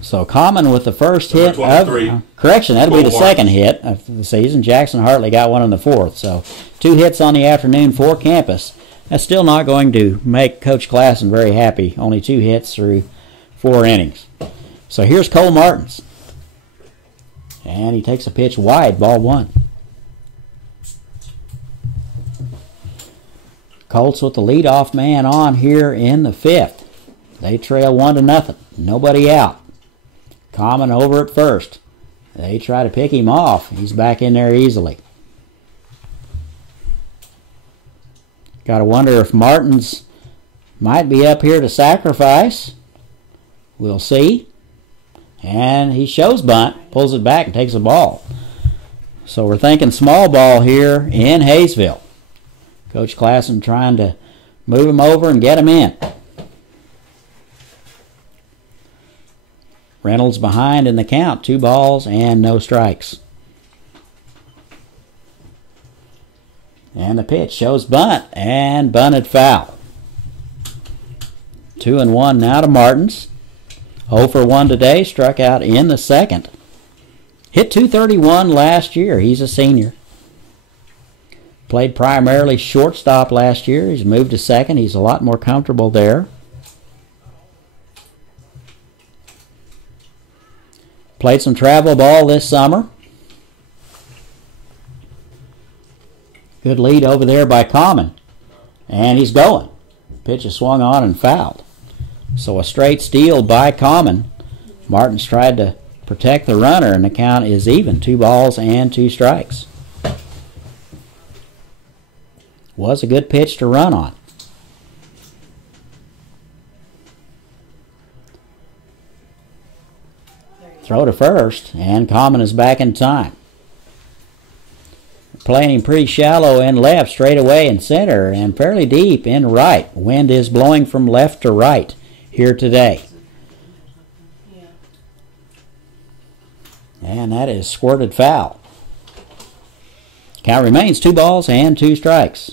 So Common with the first hit of correction, that'll be the second hit of the season. Jackson Hartley got one in the 4th. So 2 hits on the afternoon for campus. That's still not going to make Coach Klassen very happy. Only 2 hits through 4 innings. So here's Cole Martins. And he takes a pitch wide, ball 1. Colts with the leadoff man on here in the 5th. They trail 1-0. Nobody out. Common over at first. They try to pick him off. He's back in there easily. Got to wonder if Martins might be up here to sacrifice. We'll see. And he shows bunt, pulls it back, and takes the ball. So we're thinking small ball here in Hayesville. Coach Klassen trying to move him over and get him in. Reynolds behind in the count. 2 balls and no strikes. And the pitch shows bunt and bunted foul. 2-1 now to Martins. 0 for 1 today. Struck out in the 2nd. Hit .231 last year. He's a senior. Played primarily shortstop last year. He's moved to second. He's a lot more comfortable there. Played some travel ball this summer. Good lead over there by Common. And he's going. Pitch is swung on and fouled. So a straight steal by Common. Martins tried to protect the runner, and the count is even. 2 balls and 2 strikes. Was a good pitch to run on. Throw to first, and Common is back in time. Playing him pretty shallow in left, straight away in center, and fairly deep in right. Wind is blowing from left to right here today. And that is squirted foul. Count remains 2 balls and 2 strikes.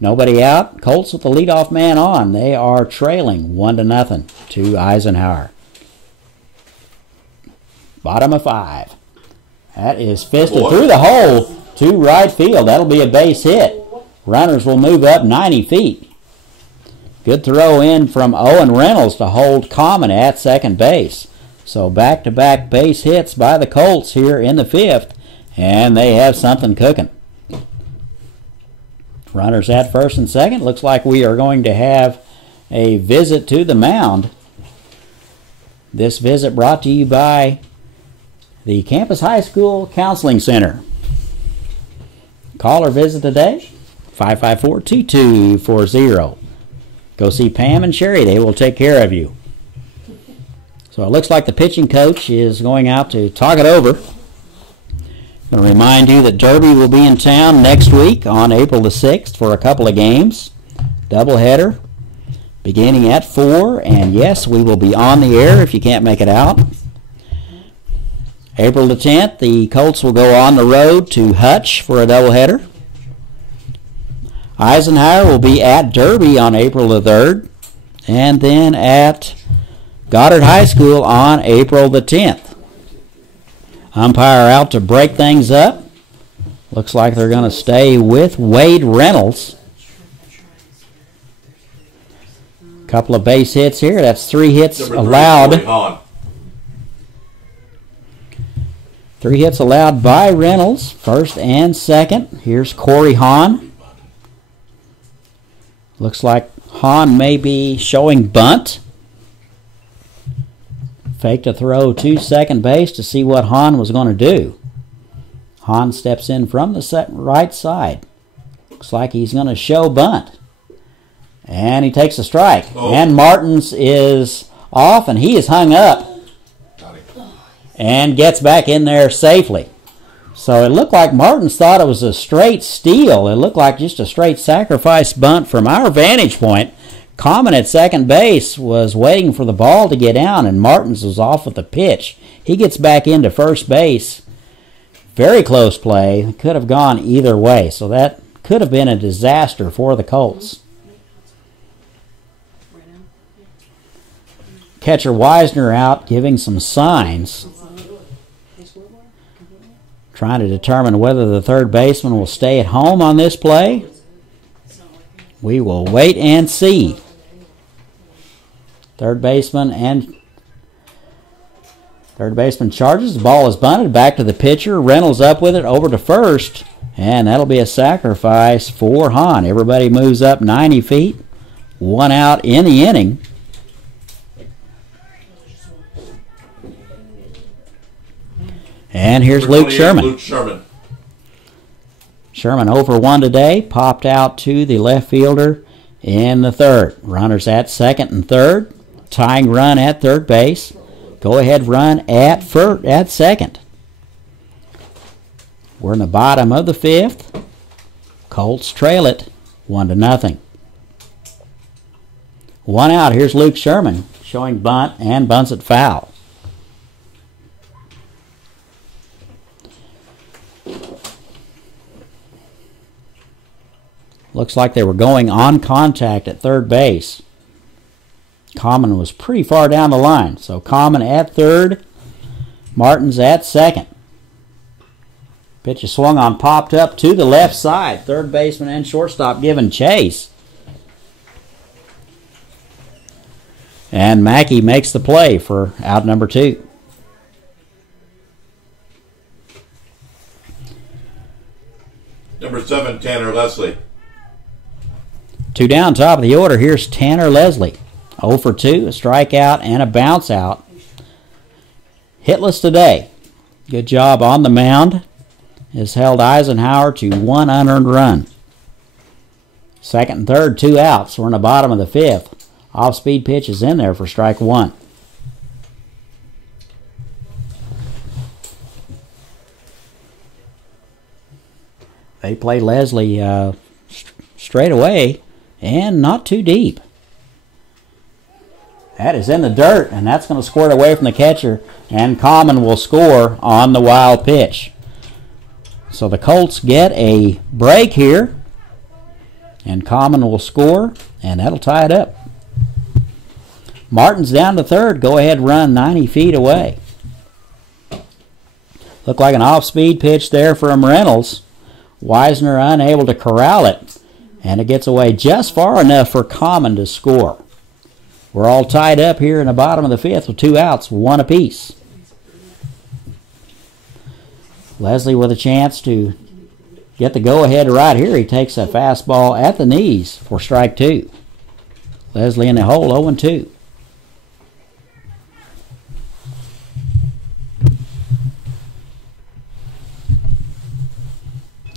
Nobody out. Colts with the leadoff man on. They are trailing 1-0 to Eisenhower. Bottom of 5. That is fisted through the hole to right field. That'll be a base hit. Runners will move up 90 feet. Good throw in from Owen Reynolds to hold Common at second base. So back-to-back base hits by the Colts here in the 5th, and they have something cooking. Runners at first and second. Looks like we are going to have a visit to the mound. This visit brought to you by the Campus High School Counseling Center. Call or visit today, 554-2240. Go see Pam and Sherry. They will take care of you. So it looks like the pitching coach is going out to talk it over. I'm going to remind you that Derby will be in town next week on April the 6th for a couple of games. Doubleheader beginning at 4. And yes, we will be on the air if you can't make it out. April the 10th, the Colts will go on the road to Hutch for a doubleheader. Eisenhower will be at Derby on April the 3rd. And then at Goddard High School on April the 10th. Umpire out to break things up. Looks like they're going to stay with Wade Reynolds. Couple of base hits here. That's 3 hits allowed. 3 hits allowed by Reynolds, first and second. Here's Corey Hahn. Looks like Hahn may be showing bunt. Fake to throw to second base to see what Hahn was going to do. Hahn steps in from the right side. Looks like he's going to show bunt. And he takes a strike. Oh. And Martins is off, and he is hung up. And gets back in there safely. So it looked like Martins thought it was a straight steal. It looked like just a straight sacrifice bunt from our vantage point. Common at second base was waiting for the ball to get down, and Martins was off with the pitch. He gets back into first base. Very close play. Could have gone either way, so that could have been a disaster for the Colts. Catcher Wisner out giving some signs, trying to determine whether the third baseman will stay at home on this play. We will wait and see. Third baseman charges. The ball is bunted back to the pitcher. Reynolds up with it over to first, and that'll be a sacrifice for Hahn. Everybody moves up 90 feet. 1 out in the inning. And here's Luke Sherman. Sherman 0 for 1 today. Popped out to the left fielder in the 3rd. Runners at second and third. Tying run at third base. Go ahead run at second. We're in the bottom of the 5th. Colts trail it 1-0. 1 out. Here's Luke Sherman showing bunt and bunts it foul. Looks like they were going on contact at third base. Common was pretty far down the line. So Common at third. Martins at second. Pitch is swung on, popped up to the left side. Third baseman and shortstop giving chase. And Mackey makes the play for out number 2. Number 7, Tanner Leslie. 2 down, top of the order. Here's Tanner Leslie. 0 for 2, a strikeout and a bounce out. Hitless today. Good job on the mound. Has held Eisenhower to 1 unearned run. Second and third, 2 outs. We're in the bottom of the 5th. Off-speed pitch is in there for strike 1. They play Leslie straight away and not too deep. That is in the dirt, and that's going to squirt away from the catcher, and Common will score on the wild pitch. So the Colts get a break here, and Common will score, and that'll tie it up. Martin's down to third. Go ahead run 90 feet away. Looked like an off-speed pitch there from Reynolds. Wisner unable to corral it, and it gets away just far enough for Common to score. We're all tied up here in the bottom of the fifth with 2 outs, 1 apiece. Leslie with a chance to get the go-ahead right here. He takes a fastball at the knees for strike 2. Leslie in the hole, 0-2.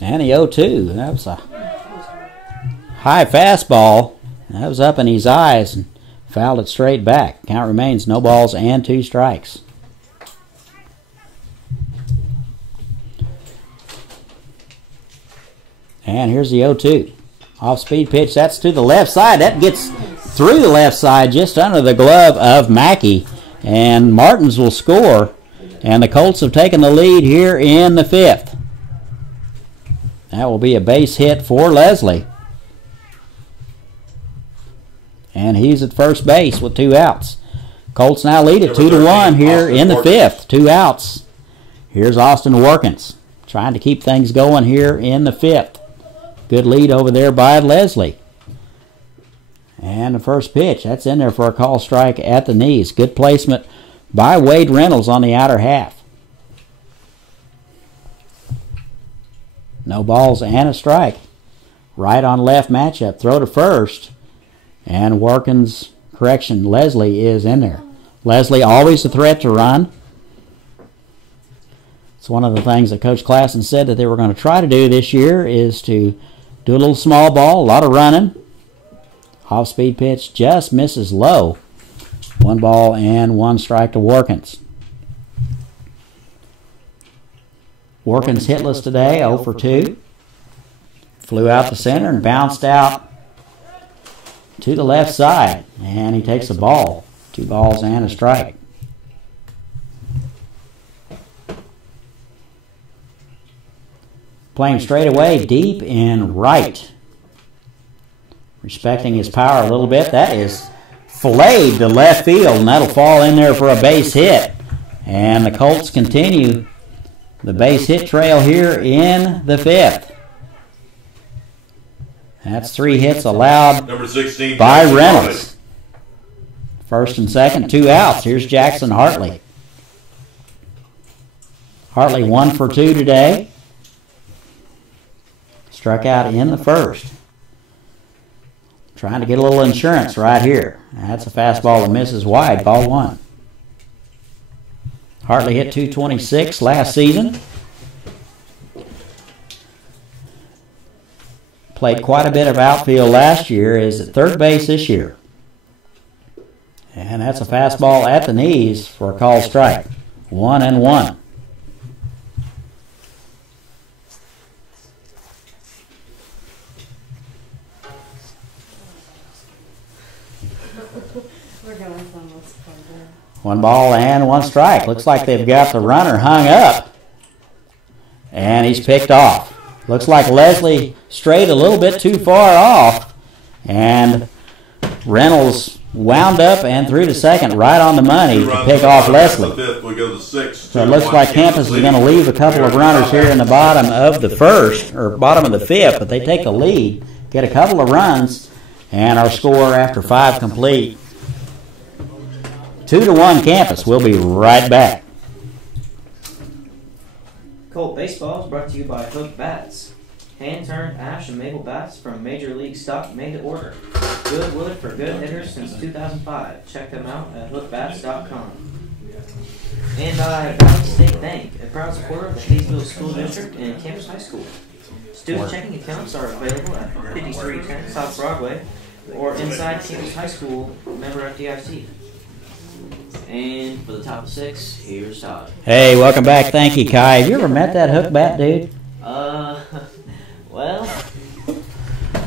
And the 0-2. That was a high fastball. That was up in his eyes and fouled it straight back. Count remains no balls and 2 strikes. And here's the 0-2. Off-speed pitch. That's to the left side. That gets through the left side just under the glove of Mackey. And Martins will score. And the Colts have taken the lead here in the 5th. That will be a base hit for Leslie. And he's at first base with 2 outs. Colts now lead it 2-1 here in the 5th. 2 outs. Here's Austin Workins trying to keep things going here in the 5th. Good lead over there by Leslie. And the first pitch, that's in there for a call strike at the knees. Good placement by Wade Reynolds on the outer half. No balls and a strike. Right on left matchup. Throw to first. And Leslie is in there. Leslie always a threat to run. It's one of the things that Coach Klassen said that they were going to try to do this year is to do a little small ball, a lot of running. Off-speed pitch just misses low. 1 ball and 1 strike to Workins. Workins hitless today, 0 for 2. Flew out the center and bounced out to the left side. And he takes a ball. 2 balls and a strike. Playing straight away, deep in right. Respecting his power a little bit. That is filleted to left field, and that'll fall in there for a base hit. And the Colts continue the base hit trail here in the 5th. That's 3 hits allowed Number 16, by Reynolds. First and second, 2 outs. Here's Jackson Hartley. Hartley 1 for 2 today. Struck out in the first. Trying to get a little insurance right here. That's a fastball that misses wide, ball 1. Hartley hit .226 last season. Played quite a bit of outfield last year, is at third base this year. And that's a fastball at the knees for a call strike. 1-1. We're going almost further. 1 ball and 1 strike. Looks like they've got the runner hung up. And he's picked off. Looks like Leslie strayed a little bit too far off. And Reynolds wound up and threw to second right on the money to pick off Leslie. So it looks like Campus is going to leave a couple of runners here in the bottom of the first, or bottom of the 5th, but they take the lead, get a couple of runs, and our score after 5 complete. 2-1 Campus. We'll be right back. Colt Baseball is brought to you by Hook Bats. Hand-turned ash and maple bats from Major League stock made to order. Good Willard for good hitters since 2005. Check them out at hookbats.com. And by Valley State Bank, a proud supporter of the Hayesville School District and Campus High School. Student checking accounts are available at 5310 South Broadway or inside Campus High School, member FDIC. And for the top of 6, here's Todd. Hey, welcome back. Thank you, Kai. Have you ever met that hook bat dude? Well.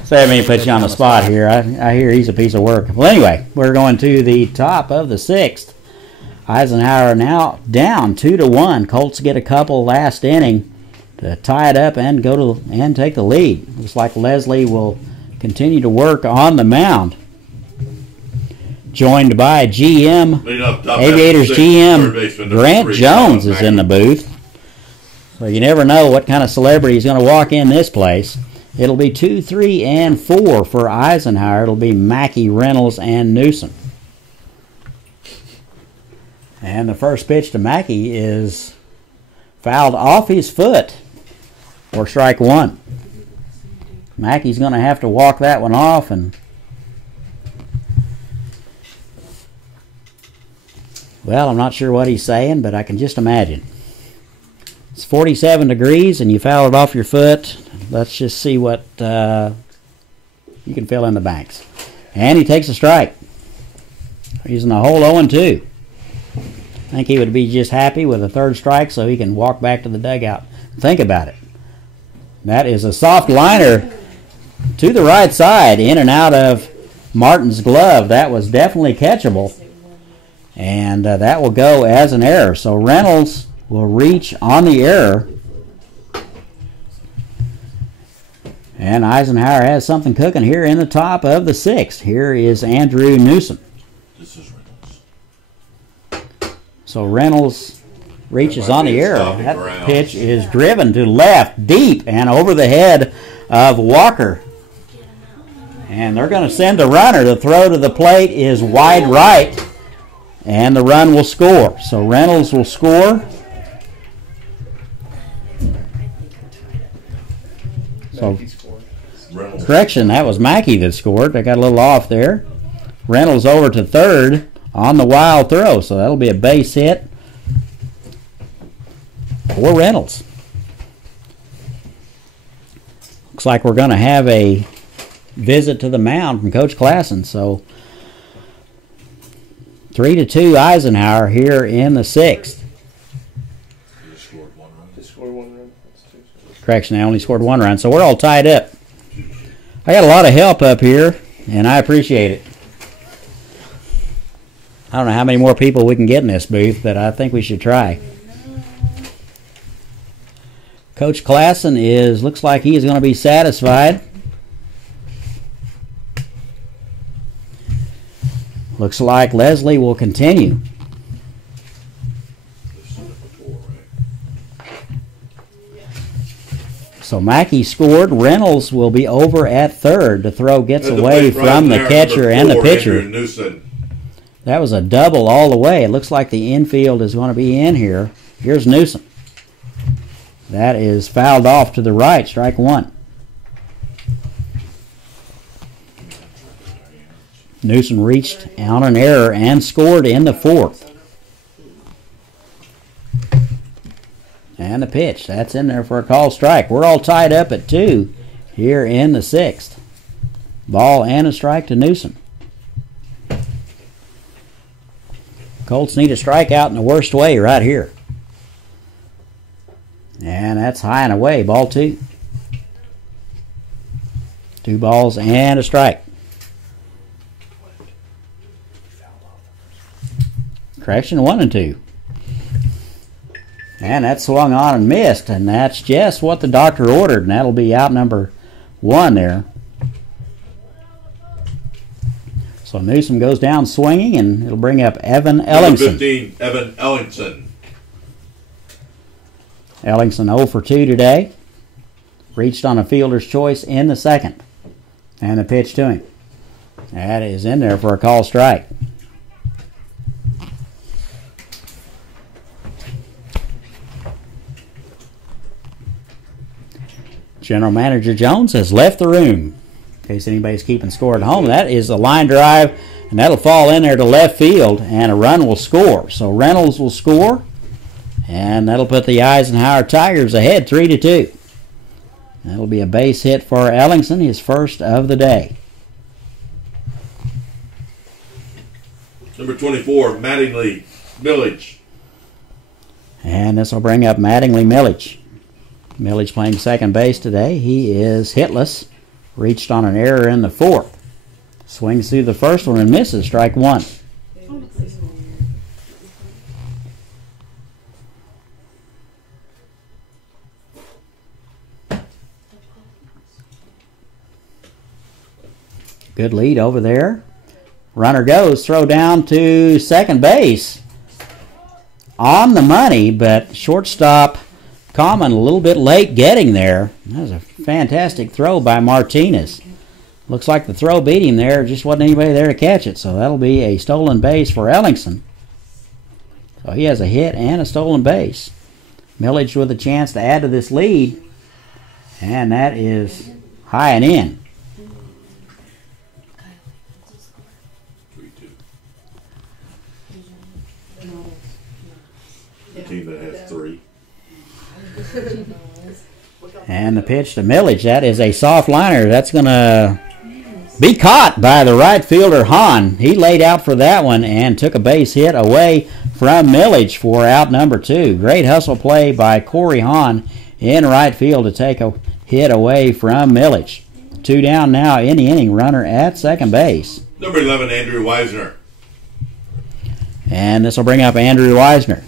Sorry, I mean to put you on the spot here. I hear he's a piece of work. Well, anyway, we're going to the top of the 6th. Eisenhower now down 2-1. Colts get a couple last inning to tie it up and and take the lead. Looks like Leslie will continue to work on the mound. Joined by Aviators GM Grant Jones is in the booth. So you never know what kind of celebrity is going to walk in this place. It'll be 2, 3, and 4 for Eisenhower. It'll be Mackey, Reynolds, and Newsom. And the first pitch to Mackey is fouled off his foot for strike one. Mackey's going to have to walk that one off, and well, I'm not sure what he's saying, but I can just imagine. It's 47 degrees and you foul it off your foot. Let's just see what you can fill in the blanks. And he takes a strike. Using the whole 0-2. I think he would be just happy with a third strike so he can walk back to the dugout. Think about it. That is a soft liner to the right side, in and out of Martin's glove. That was definitely catchable. And that will go as an error. So Reynolds will reach on the error. And Eisenhower has something cooking here in the top of the sixth. Here is Andrew Newsom. This is Reynolds. So Reynolds reaches on the error. That ground. pitch is driven to left, deep, and over the head of Walker. And they're going to send the runner. The throw to the plate is wide right. And the run will score. So Reynolds will score. So, Reynolds. correction, that was Mackey that scored. I got a little off there. Reynolds over to third on the wild throw. So that'll be a base hit for Reynolds. Looks like we're going to have a visit to the mound from Coach Klassen. So 3-2 Eisenhower here in the sixth. He scored one run. Just scored one run. That's two. Correction, they only scored one run, so we're all tied up. I got a lot of help up here, and I appreciate it. I don't know how many more people we can get in this booth, but I think we should try. Coach Klassen looks like he is going to be satisfied. Looks like Leslie will continue. So Mackey scored. Reynolds will be over at third. The throw gets away from the catcher and the pitcher. That was a double all the way. It looks like the infield is going to be in here. Here's Newsom. That is fouled off to the right. Strike one. Newsom reached on an error and scored in the fourth. And the pitch. That's in there for a call strike. We're all tied up at 2 here in the sixth. Ball and a strike to Newsom. Colts need a strikeout in the worst way right here. And that's high and away. Ball 2. 2 balls and a strike. Correction, 1 and 2. And that swung on and missed, and that's just what the doctor ordered, and that'll be out number 1 there. So Newsom goes down swinging, and it'll bring up Evan Ellingson. 15, Evan Ellingson. Ellingson 0 for 2 today. Reached on a fielder's choice in the second. And the pitch to him. That is in there for a call strike. General Manager Jones has left the room. In case anybody's keeping score at home, that is a line drive, and that'll fall in there to left field, and a run will score. So Reynolds will score, and that'll put the Eisenhower Tigers ahead 3-2. That'll be a base hit for Ellingson, his first of the day. Number 24, Mattingly Millage. And this will bring up Mattingly Millage. Millage playing second base today. He is hitless. Reached on an error in the fourth. Swings through the first one and misses. Strike 1. Good lead over there. Runner goes. Throw down to second base. On the money, but shortstop Common a little bit late getting there. That was a fantastic throw by Martinez. Looks like the throw beat him there. Just wasn't anybody there to catch it. So that'll be a stolen base for Ellingson. So he has a hit and a stolen base. Millage with a chance to add to this lead, and that is high and in. 3-2. The team that has 3. And the pitch to Millage, that is a soft liner. That's going to be caught by the right fielder, Hahn. He laid out for that one and took a base hit away from Millage for out number 2. Great hustle play by Corey Hahn in right field to take a hit away from Millage. 2 down now in the inning, runner at second base. Number 11, Andrew Weisner. And this will bring up Andrew Weisner.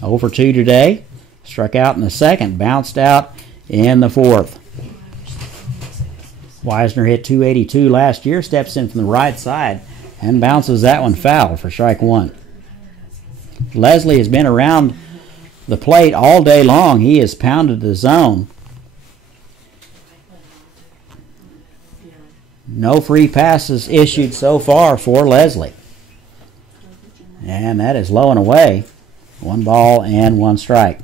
0 for 2 today. Struck out in the second, bounced out in the fourth. Weisner hit .282 last year, steps in from the right side, and bounces that one foul for strike 1. Leslie has been around the plate all day long. He has pounded the zone. No free passes issued so far for Leslie. And that is low and away. 1 ball and 1 strike.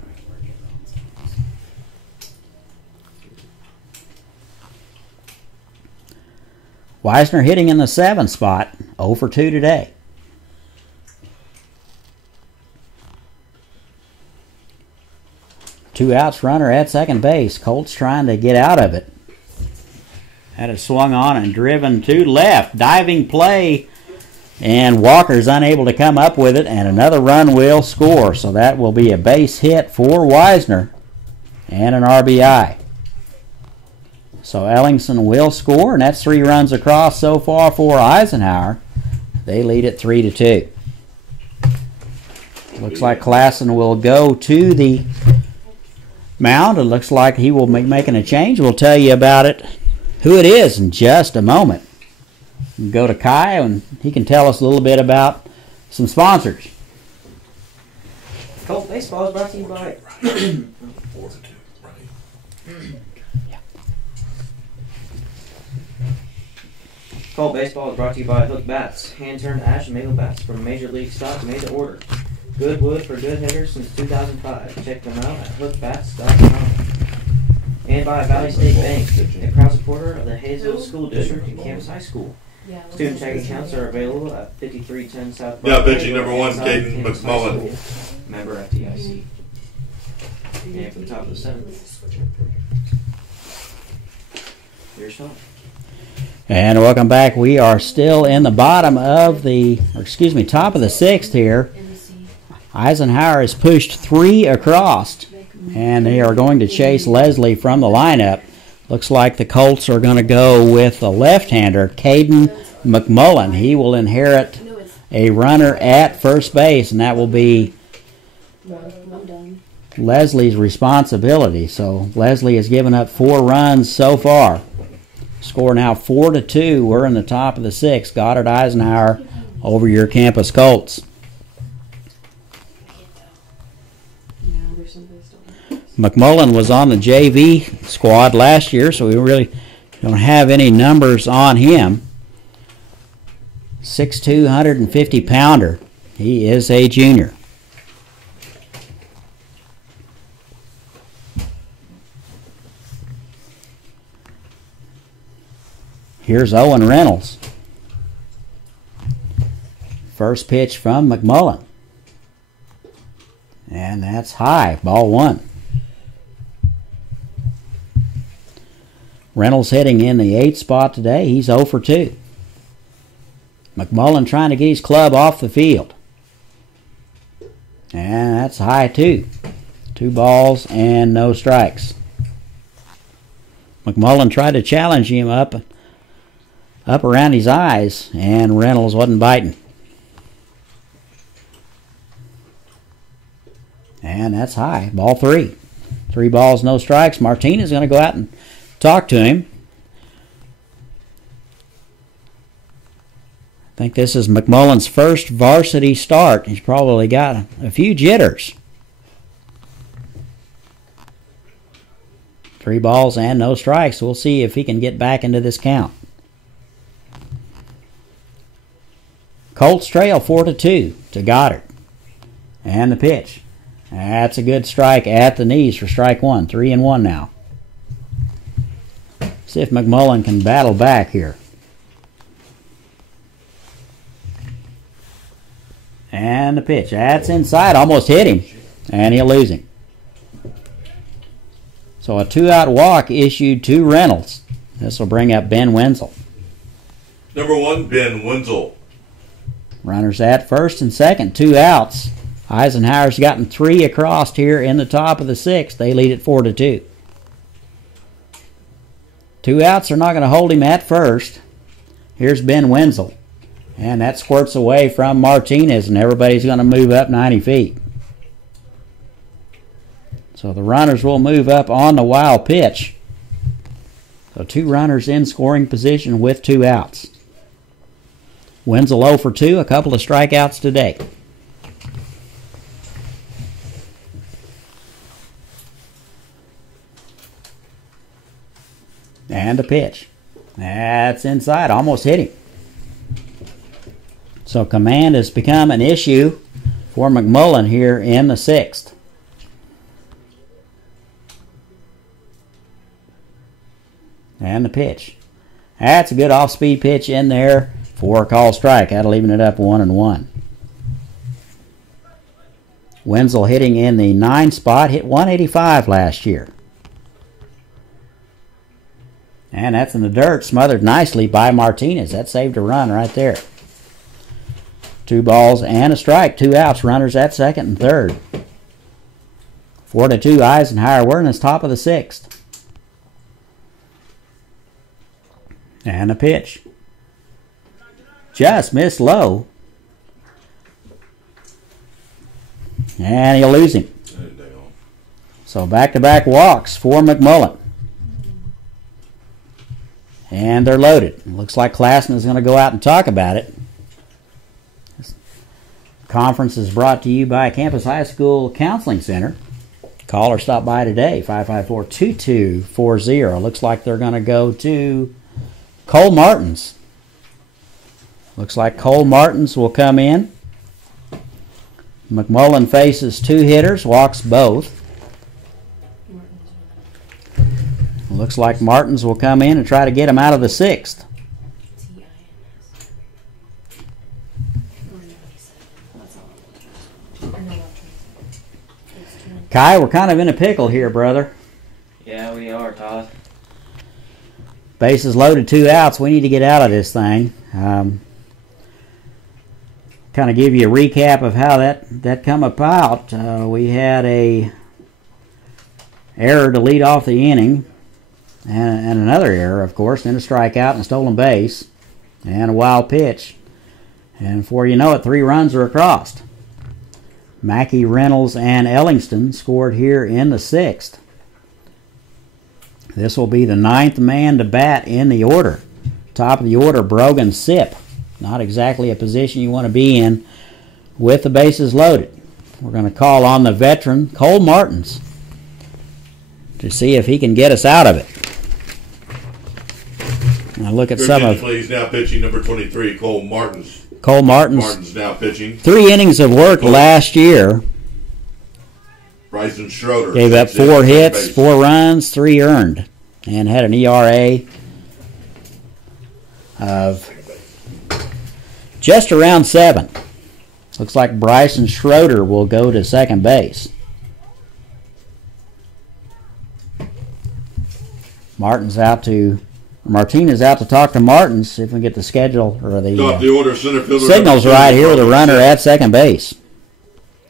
Weisner hitting in the 7th spot, 0 for 2 today. Two outs, runner at second base. Colts trying to get out of it. Had it swung on and driven to left. Diving play, and Walker's unable to come up with it, and another run will score. So that will be a base hit for Weisner and an RBI. So Ellingson will score, and that's 3 runs across so far for Eisenhower. They lead it 3-2. Looks like Klassen will go to the mound. It looks like he will be making a change. We'll tell you about it, who it is, in just a moment. We'll go to Kai, and he can tell us a little bit about some sponsors. Colt Baseball is brought to you by 4-2, right? Colt Baseball is brought to you by Hook Bats, hand-turned ash and maple bats from Major League stock made to order. Good wood for good hitters since 2005. Check them out at hookbats.com. And by Valley State Bank, a proud supporter of the Hayesville School District and Campus High School. Student checking accounts are available at 5310 South Broadway. Yeah, pitching number 1, Caden McMullen. Member FDIC. And for the top of the 7th, here's Sean. And welcome back. We are still in the top of the 6th here. Eisenhower has pushed 3 across, and they are going to chase Leslie from the lineup. Looks like the Colts are going to go with the left-hander, Caden McMullen. He will inherit a runner at first base, and that will be Leslie's responsibility. So Leslie has given up 4 runs so far. Score now 4-2. We're in the top of the 6th. Goddard Eisenhower over your campus Colts. McMullen was on the JV squad last year, so we really don't have any numbers on him. 6'2", 150-pounder. He is a junior. Here's Owen Reynolds. First pitch from McMullen. And that's high, ball 1. Reynolds hitting in the 8th spot today. He's 0 for 2. McMullen trying to get his club off the field. And that's high too. 2 balls and no strikes. McMullen tried to challenge him up around his eyes, and Reynolds wasn't biting. And that's high, ball 3. 3 balls, no strikes. Martinez is going to go out and talk to him. I think this is McMullen's first varsity start. He's probably got a few jitters. 3 balls and no strikes. We'll see if he can get back into this count. Colts trail 4-2 to Goddard. And the pitch. That's a good strike at the knees for strike one. 3-1 now. See if McMullen can battle back here. And the pitch. That's inside. Almost hit him. And he'll lose him. So a 2-out walk issued to Reynolds. This will bring up Ben Wenzel. Number 1, Ben Wenzel. Runners at first and second. 2 outs. Eisenhower's gotten 3 across here in the top of the 6th. They lead it 4-2. 2 outs are not going to hold him at first. Here's Ben Wenzel. And that squirts away from Martinez, and everybody's going to move up 90 feet. So the runners will move up on the wild pitch. So 2 runners in scoring position with 2 outs. Wenzel 0 for 2, a couple of strikeouts today. And a pitch. That's inside. Almost hit him. So command has become an issue for McMullen here in the 6th. And the pitch. That's a good off-speed pitch in there for a call strike. That'll even it up 1-1. Wenzel hitting in the 9 spot. Hit 185 last year. And that's in the dirt, smothered nicely by Martinez. That saved a run right there. 2 balls and a strike. 2 outs. Runners at second and third. 4-2 Eisenhower. We're in the top of the 6th. And a pitch. Just missed low. And he'll lose him. So back-to-back walks for McMullen. And they're loaded. Looks like Classman is going to go out and talk about it. This conference is brought to you by Campus High School Counseling Center. Call or stop by today, 554-2240. Looks like they're going to go to Cole Martins. Looks like Cole Martins will come in. McMullen faces 2 hitters, walks both. Looks like Martins will come in and try to get him out of the 6th. Kai, we're kind of in a pickle here, brother. Yeah, we are, Todd. Bases loaded, 2 outs. We need to get out of this thing. Kind of give you a recap of how that come about. We had a error to lead off the inning. And another error, of course, then a strikeout and a stolen base, and a wild pitch. And before you know it, 3 runs are across. Mackey, Reynolds, and Ellingston scored here in the 6th. This will be the 9th man to bat in the order. Top of the order, Brogan Sip. Not exactly a position you want to be in with the bases loaded. We're going to call on the veteran, Cole Martins, to see if he can get us out of it. Now look at some of... Please, now pitching number 23, Cole Martins. Cole Martins. Martins now pitching. 3 innings of work last year. Bryson Schroeder. Gave up 4 hits, 4 runs, 3 earned. And had an ERA of just around 7. Looks like Bryson Schroeder will go to second base. Martinez out to talk to Martins, see if we can get the schedule or the order, center fielder signals right here with a runner at second base.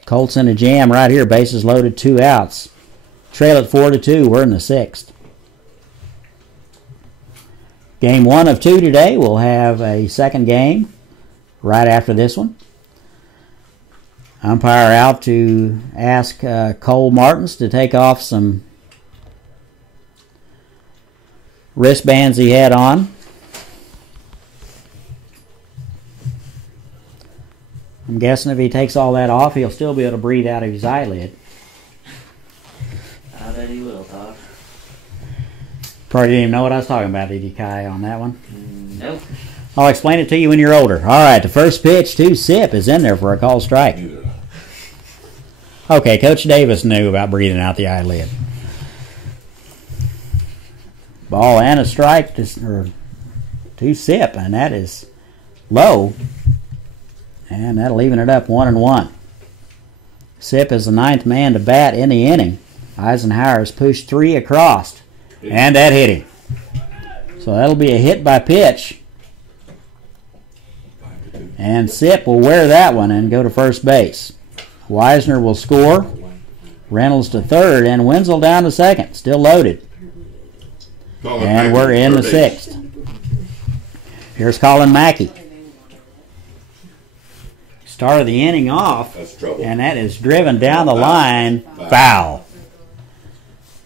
Colts in a jam right here, bases loaded, 2 outs. Trail at 4-2, we're in the 6th. Game 1 of 2 today. We'll have a second game right after this one. Umpire out to ask Cole Martins to take off some wristbands he had on. I'm guessing if he takes all that off, he'll still be able to breathe out of his eyelid. I bet he will, Todd. Probably didn't even know what I was talking about, did you, Kai, on that one? Nope. I'll explain it to you when you're older. All right, the first pitch to Sip is in there for a call strike. Okay, Coach Davis knew about breathing out the eyelid. Ball and a strike to Sip, and that is low. And that'll even it up 1-1. Sip is the 9th man to bat in the inning. Eisenhower has pushed 3 across, and that hit him. So that'll be a hit by pitch. And Sip will wear that one and go to first base. Wisner will score. Reynolds to third, and Wenzel down to second. Still loaded. And we're in the 6th. Here's Colin Mackey. Started the inning off, and that is driven down the line, foul.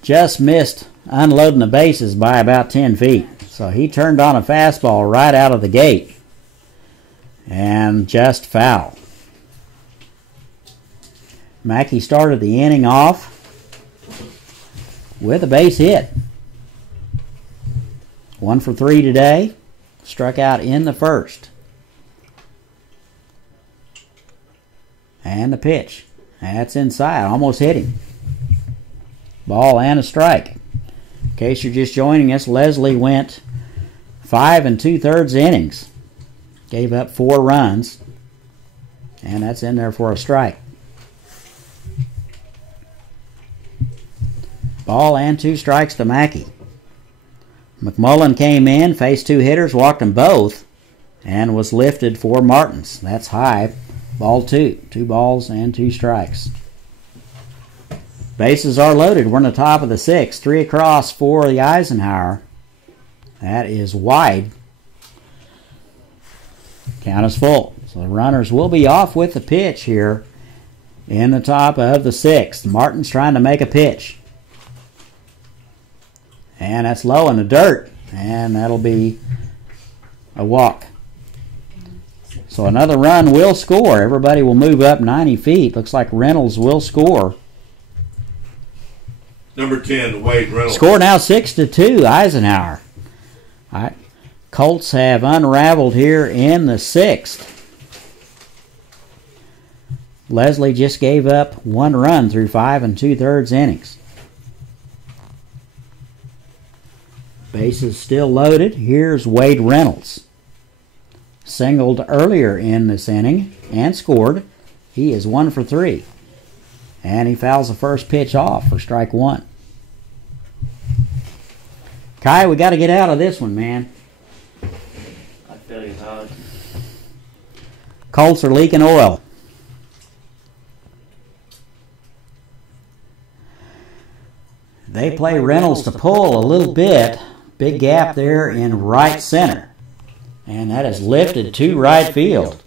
Just missed unloading the bases by about 10 feet. So he turned on a fastball right out of the gate, and just foul. Mackey started the inning off with a base hit. 1 for 3 today, struck out in the first. And the pitch. That's inside. Almost hit him. Ball and a strike. In case you're just joining us, Leslie went 5 2/3 innings. Gave up 4 runs. And that's in there for a strike. Ball and 2 strikes to Mackey. McMullen came in, faced 2 hitters, walked them both, and was lifted for Martins. That's high. Ball 2. 2 balls and 2 strikes. Bases are loaded. We're in the top of the 6th. 3 across for the Eisenhower. That is wide. Count is full. So the runners will be off with the pitch here in the top of the 6th. Martin's trying to make a pitch. And that's low in the dirt. And that'll be a walk. So another run will score. Everybody will move up 90 feet. Looks like Reynolds will score. Number 10, Wade Reynolds. Score now 6-2, Eisenhower. All right. Colts have unraveled here in the 6th. Leslie just gave up 1 run through 5 2/3 innings. Bases still loaded. Here's Wade Reynolds. Singled earlier in this inning and scored. He is 1 for 3. And he fouls the first pitch off for strike 1. Kai, we got to get out of this one, man. I feel you, Todd. Colts are leaking oil. They play Reynolds to pull a little bit. Big gap there in right center. And that is lifted to right field.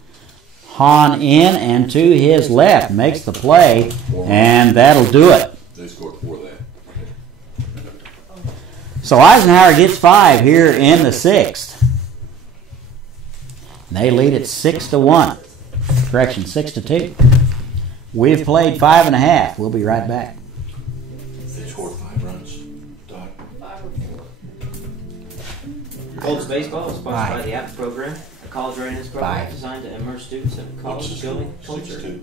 Hahn in and to his left makes the play, and that'll do it. They scored 4 that. So Eisenhower gets 5 here in the 6th. They lead it 6-1. Correction, 6-2. We've played 5 1/2. We'll be right back. They scored 5 runs. Doc. Colts baseball is sponsored by the APP program, a college readiness program designed to immerse students in college-going culture. 6-2.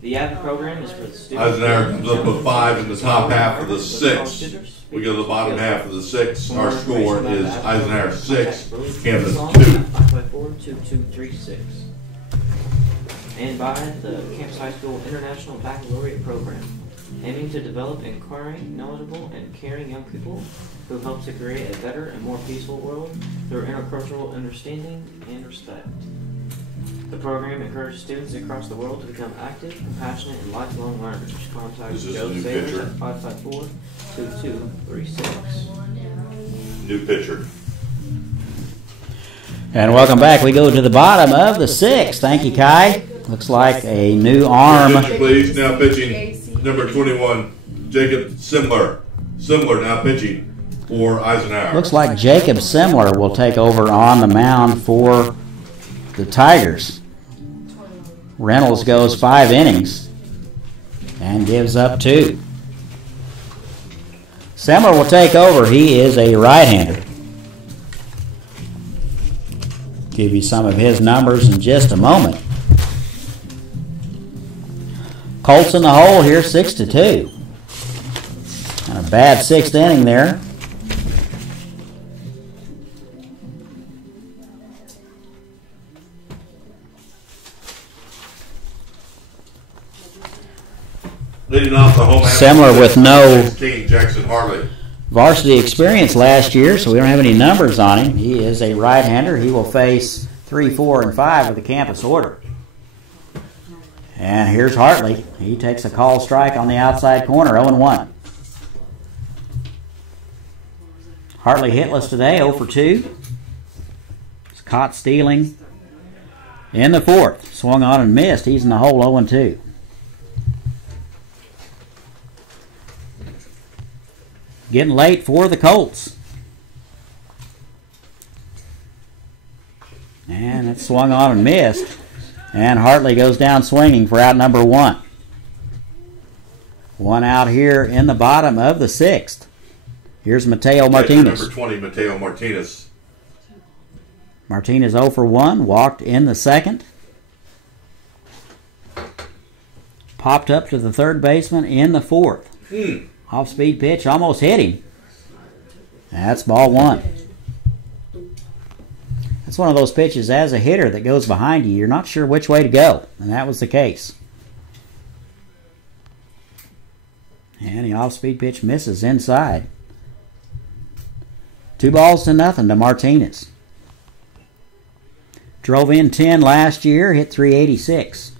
The APP program is for the students. Eisenhower comes up with 5 in the top half of the 6th. We go to the bottom half of the 6th. Our score is Eisenhower 6, Kansas 2. 554-2236. And by the Campus High School International Baccalaureate Program, aiming to develop inquiring, knowledgeable, and caring young people who help to create a better and more peaceful world through intercultural understanding and respect. The program encourages students across the world to become active, compassionate, and lifelong learners. Contact Joe Sailors at 554-2236. New pitcher. And welcome back. We go to the bottom of the 6th. Thank you, Kai. Looks like a new arm. Pitcher, please. Now pitching number 21, Jacob Simler. Simler now pitching for Eisenhower. Looks like Jacob Simler will take over on the mound for the Tigers. Reynolds goes 5 innings and gives up 2. Simler will take over. He is a right-hander. Give you some of his numbers in just a moment. Colts in the hole here, 6-2. And a bad sixth inning there. Leading off the home. Similar with no 16, Jackson Harley. varsity experience last year, so we don't have any numbers on him. He is a right-hander. He will face 3, 4, and 5 with the campus order. And here's Hartley. He takes a call strike on the outside corner, 0-1. Hartley hitless today, 0 for 2. He's caught stealing in the fourth. Swung on and missed. He's in the hole, 0-2. Getting late for the Colts. And it swung on and missed. And Hartley goes down swinging for out number 1. One out here in the bottom of the 6th. Here's Mateo Martinez. Number 20, Mateo Martinez. Martinez 0 for 1. Walked in the 2nd. Popped up to the 3rd baseman in the 4th. Off-speed pitch, almost hit him. That's ball 1. That's one of those pitches as a hitter that goes behind you. You're not sure which way to go, and that was the case. And the off-speed pitch misses inside. 2-0 to Martinez. Drove in 10 last year, hit 386.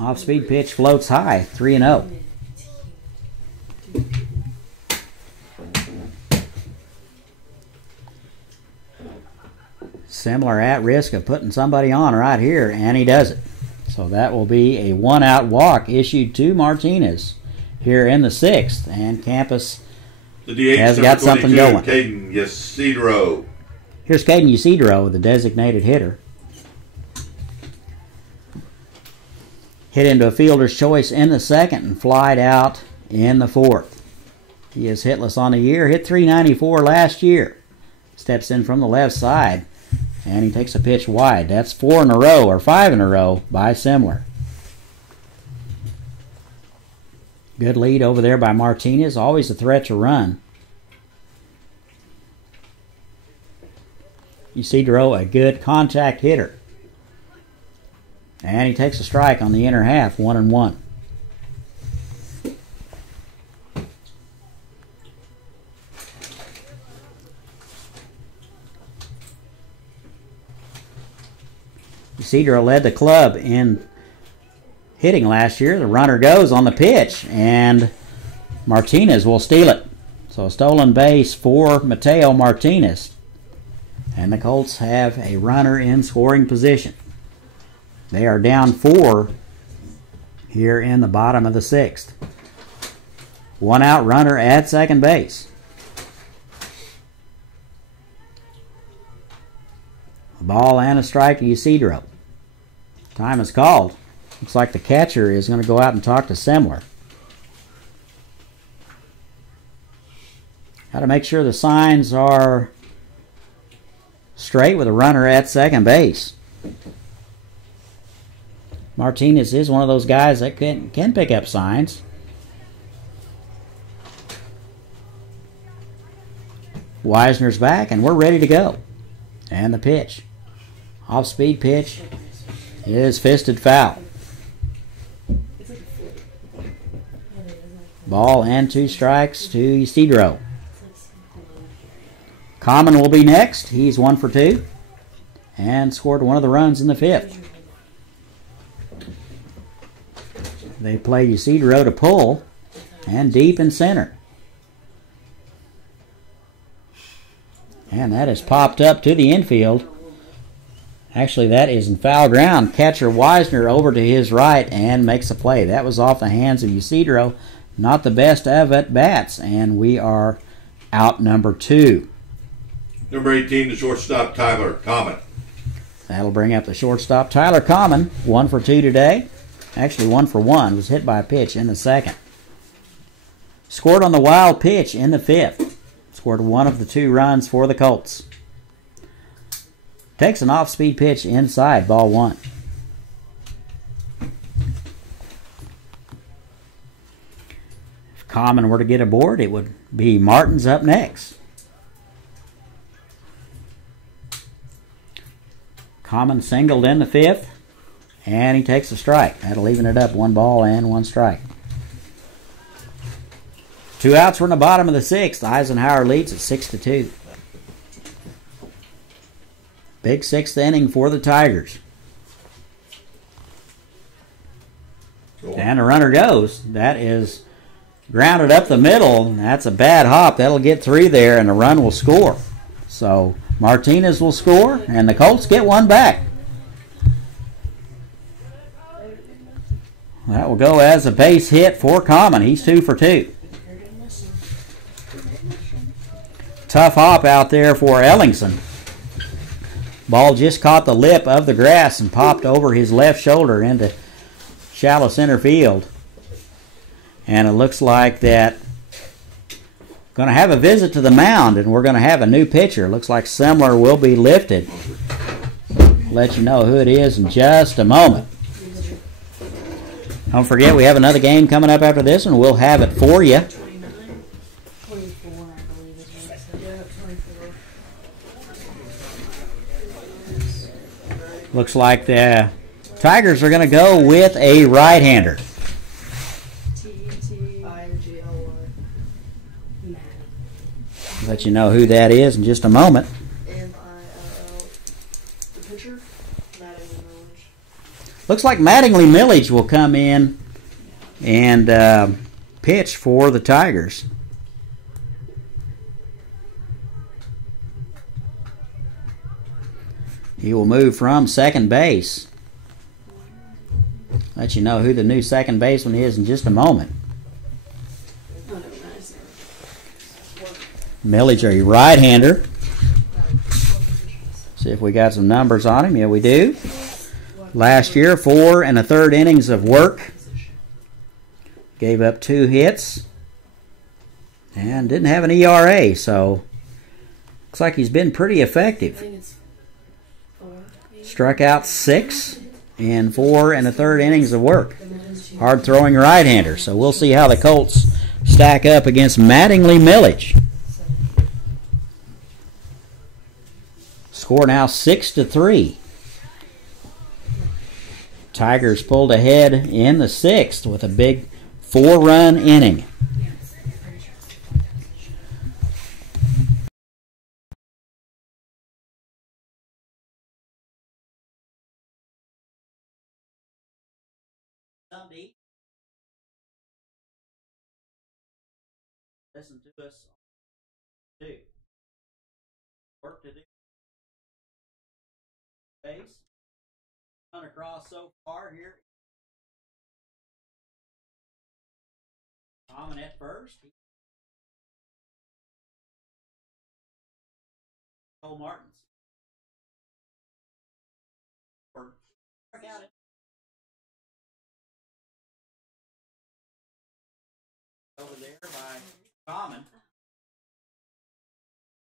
Off-speed pitch floats high, 3-0. Similar at risk of putting somebody on right here, and he does it. So that will be a 1-out walk issued to Martinez here in the 6th, and Campus has got something going. Caden Ysidro. Here's Caden Ysidro, the designated hitter. Hit into a fielder's choice in the 2nd and flied out in the 4th. He is hitless on the year, hit 394 last year. Steps in from the left side, and he takes a pitch wide. That's 4 in a row, or 5 in a row, by Semler. Good lead over there by Martinez, always a threat to run. Ysidro, a good contact hitter. And he takes a strike on the inner half, 1-1. Ysidro led the club in hitting last year. The runner goes on the pitch, and Martinez will steal it. So a stolen base for Mateo Martinez. And the Colts have a runner in scoring position. They are down 4 here in the bottom of the 6th. 1-out runner at second base. A ball and a strike to Ysidro. Time is called. Looks like the catcher is going to go out and talk to Semler. Got to make sure the signs are straight with a runner at second base. Martinez is one of those guys that can pick up signs. Wisner's back, and we're ready to go. And the pitch. Off-speed pitch is fisted foul. Ball and 2 strikes to Ysidro. Common will be next. He's 1 for 2 and scored one of the runs in the 5th. They play Ysidro to pull and deep in center. And that is popped up to the infield. Actually, that is in foul ground. Catcher Wisner over to his right and makes a play. That was off the hands of Ysidro. Not the best of at-bats, and we are out number 2. Number 18, the shortstop, Tyler Common. That'll bring up the shortstop, Tyler Common. 1 for 2 today. Actually, 1 for 1. Was hit by a pitch in the 2nd. Scored on the wild pitch in the 5th. Scored one of the 2 runs for the Colts. Takes an off-speed pitch inside, ball 1. Common were to get aboard, it would be Martin's up next. Common singled in the 5th, and he takes a strike. That'll even it up, 1 ball and 1 strike. 2 outs were in the bottom of the 6th. Eisenhower leads at 6-2. Big 6th inning for the Tigers. And the runner goes. That is grounded up the middle. That's a bad hop. That'll get 3 there, and the run will score. So Martinez will score, and the Colts get 1 back. That will go as a base hit for Common. He's 2 for 2. Tough hop out there for Ellingson. Ball just caught the lip of the grass and popped over his left shoulder into shallow center field. And it looks like that going to have a visit to the mound, and we're going to have a new pitcher. Looks like Semler will be lifted. Let you know who it is in just a moment. Don't forget, we have another game coming up after this, and we'll have it for you. 24, I believe is what it said. Yeah, 24. Looks like the Tigers are going to go with a right-hander. Let you know who that is in just a moment. M-I-L-L. The pitcher? Mattingly Millage. Looks like Mattingly Millage will come in and pitch for the Tigers. He will move from second base. Let you know who the new second baseman is in just a moment. Millage, a right-hander. See if we got some numbers on him. Yeah, we do. Last year, 4 1/3 innings of work. Gave up 2 hits. And didn't have an ERA, so looks like he's been pretty effective. Struck out 6 in 4 1/3 innings of work. Hard-throwing right-hander. So we'll see how the Colts stack up against Mattingly Millage. Score now 6-3. Tigers pulled ahead in the 6th with a big 4-run inning. Listen to us. Do work to do. Base. Run across so far here. Common at first. Cole Martins. Work out it. Over there by Common.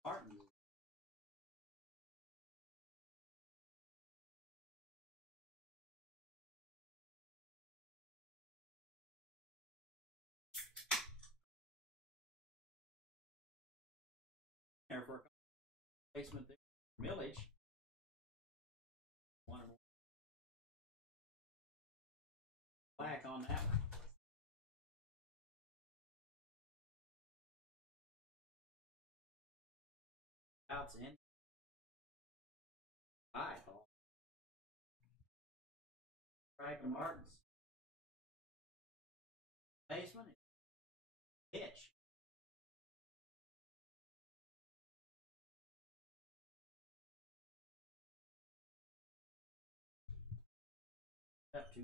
Martin. There for a placement there. Millage. One more. Black on that one. Outs in. High ball. Strike to Martins. Baseman. Pitch. Up 2.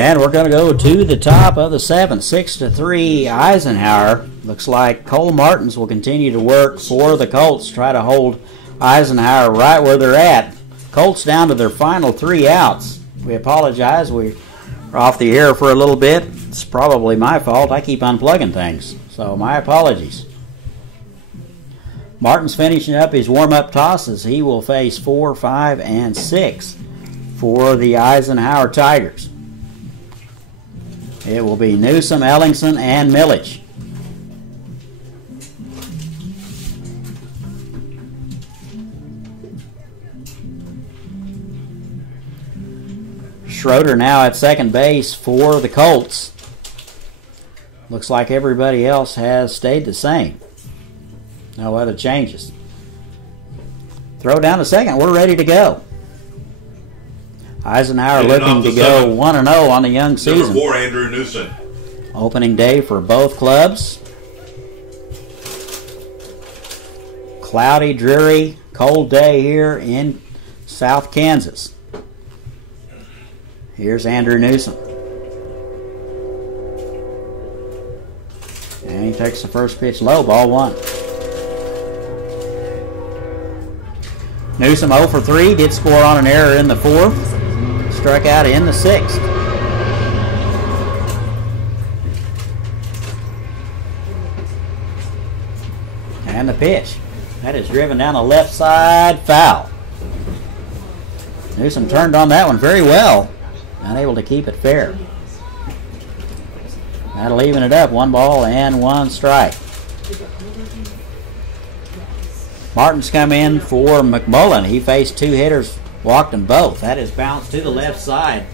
And we're going to go to the top of the 7th, 6-3 Eisenhower. Looks like Cole Martins will continue to work for the Colts, try to hold Eisenhower right where they're at. Colts down to their final 3 outs. We apologize. We are off the air for a little bit. It's probably my fault. I keep unplugging things, so my apologies. Martin's finishing up his warm-up tosses. He will face 4, 5, and 6 for the Eisenhower Tigers. It will be Newsom, Ellingson, and Milledge. Schroeder now at second base for the Colts. Looks like everybody else has stayed the same. No other changes. Throw down to second. We're ready to go. Eisenhower looking to go 1-0 on the young season. Number 4, Andrew Newsom. Opening day for both clubs. Cloudy, dreary, cold day here in South Kansas. Here's Andrew Newsom. And he takes the first pitch low, ball 1. Newsom 0 for 3, did score on an error in the 4th. Struck out in the 6th. And the pitch. That is driven down the left side, foul. Newsom turned on that one very well. Unable to keep it fair. That'll even it up. 1 ball and 1 strike. Martin's come in for McMullen. He faced 2 hitters, walked them both. That is bounced to the left side.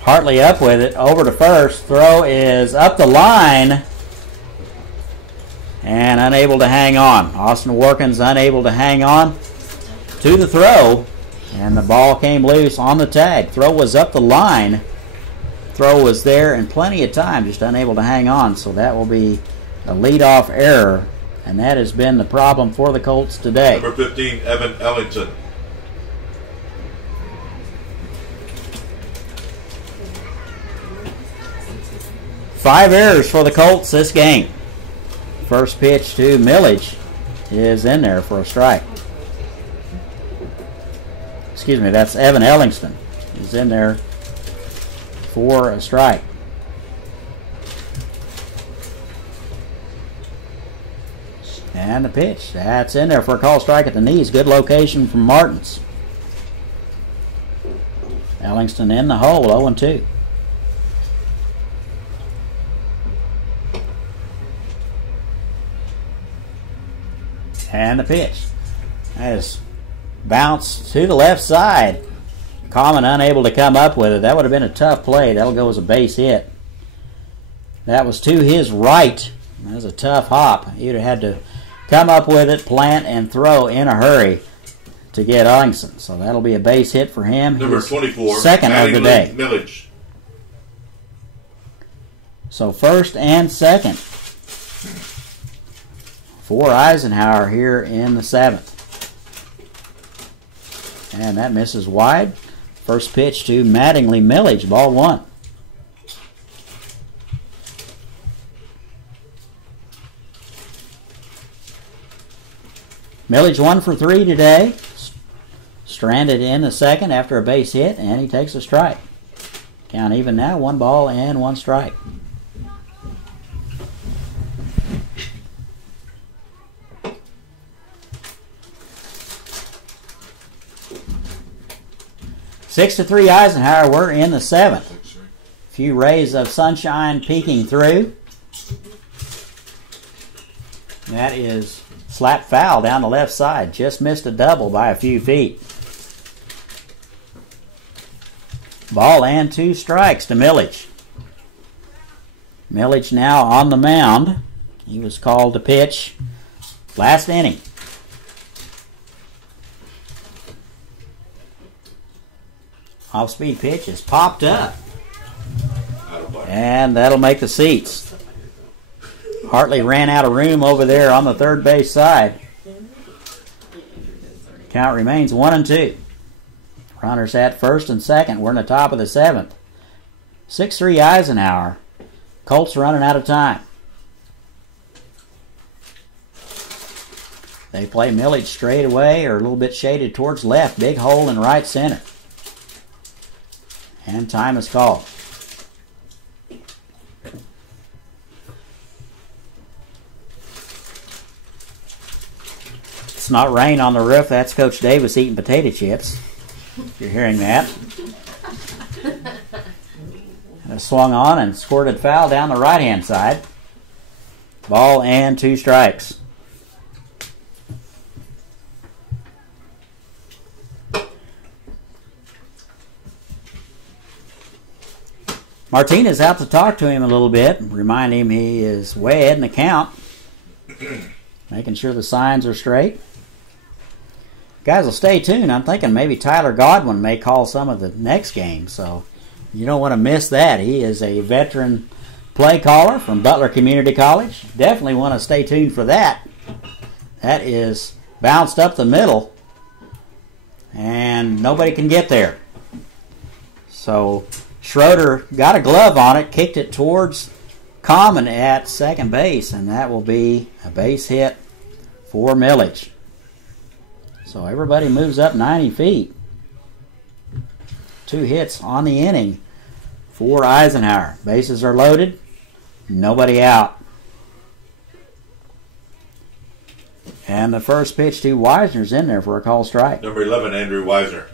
Hartley up with it, over to first. Throw is up the line and unable to hang on. Austin Workins unable to hang on to the throw, and the ball came loose on the tag. Throw was up the line. Throw was there in plenty of time, just unable to hang on, so that will be a leadoff error, and that has been the problem for the Colts today. Number 15, Evan Ellington. Five errors for the Colts this game. First pitch to Milledge is in there for a strike. Excuse me, that's Evan Ellingston. He's in there for a strike. And the pitch. That's in there for a call strike at the knees. Good location from Martins. Ellingston in the hole, 0-2. And the pitch. That is bounced to the left side. Common unable to come up with it. That would have been a tough play. That'll go as a base hit. That was to his right. That was a tough hop. He'd have had to come up with it, plant, and throw in a hurry to get Ellingson. So that'll be a base hit for him. Number 24, second of the day. Milledge. So first and second for Eisenhower here in the 7th. And that misses wide. First pitch to Mattingly Milledge, ball 1. Milledge 1 for 3 today. Stranded in the second after a base hit, and he takes a strike. Count even now, 1 ball and 1 strike. Six to 3 Eisenhower. We're in the 7th. Few rays of sunshine peeking through. That is slap foul down the left side. Just missed a double by a few feet. Ball and 2 strikes to Milledge. Milledge now on the mound. He was called to pitch last inning. Off-speed pitch is popped up. And that'll make the seats. Hartley ran out of room over there on the third base side. Count remains 1-2. Runners at first and second. We're in the top of the 7th. 6-3 Eisenhower. Colts running out of time. They play Millage straight away or a little bit shaded towards left. Big hole in right center. And time is called. It's not rain on the roof. That's Coach Davis eating potato chips. You're hearing that. And it swung on and squirted foul down the right-hand side. Ball and 2 strikes. Martinez out to talk to him a little bit, remind him he is way ahead in the count, making sure the signs are straight. Guys will stay tuned. I'm thinking maybe Tyler Godwin may call some of the next game, so you don't want to miss that. He is a veteran play caller from Butler Community College. Definitely want to stay tuned for that. That is bounced up the middle, and nobody can get there. So Schroeder got a glove on it, kicked it towards Common at second base, and that will be a base hit for Millage. So everybody moves up 90 feet. 2 hits on the inning for Eisenhower. Bases are loaded, nobody out. And the first pitch to Wisner's in there for a call strike. Number 11, Andrew Wisner.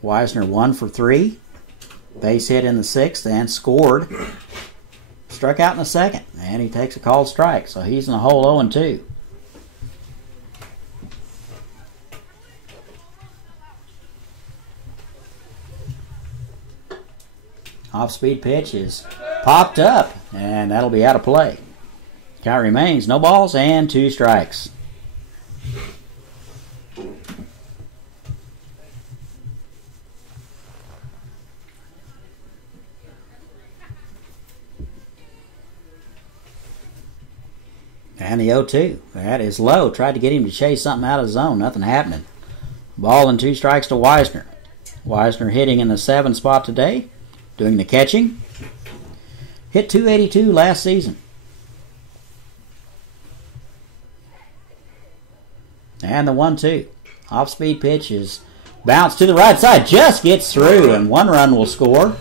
Wisner 1 for 3. Base hit in the 6th and scored. Struck out in the 2nd. And he takes a called strike. So he's in the hole 0-2. Off-speed pitch is popped up. And that'll be out of play. Count remains no balls and 2 strikes. And the 0-2. That is low. Tried to get him to chase something out of the zone. Nothing happening. Ball and 2 strikes to Wisner. Wisner hitting in the 7 spot today. Doing the catching. Hit .282 last season. And the 1-2. Off-speed pitch is bounced to the right side. Just gets through, and 1 run will score.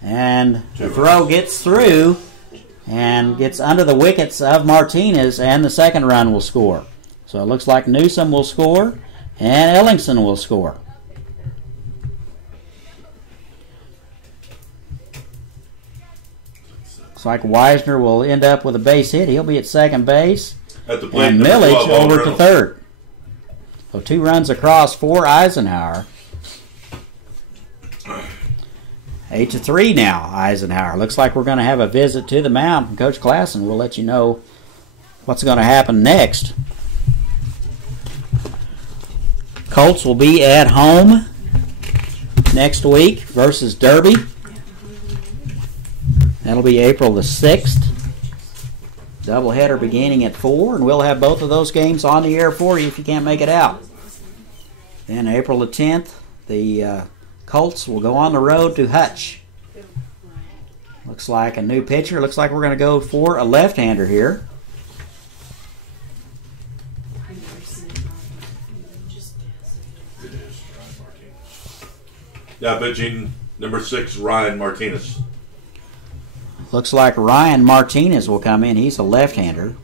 And the throw gets through and gets under the wickets of Martinez, and the 2nd run will score. So it looks like Newsom will score, and Ellingson will score. Looks like Wisner will end up with a base hit. He'll be at second base. At the plate, And number 12, Millage over to Reynolds. third. So 2 runs across for Eisenhower. 8-3 now, Eisenhower. Looks like we're going to have a visit to the mound from Coach Klassen. We'll let you know what's going to happen next. Colts will be at home next week versus Derby. That'll be April the 6th. Doubleheader beginning at 4, and we'll have both of those games on the air for you if you can't make it out. Then April the 10th, the Colts will go on the road to Hutch. Looks like a new pitcher. Looks like we're going to go for a left-hander here. Yeah, pitching number 6, Ryan Martinez. Looks like Ryan Martinez will come in. He's a left-hander.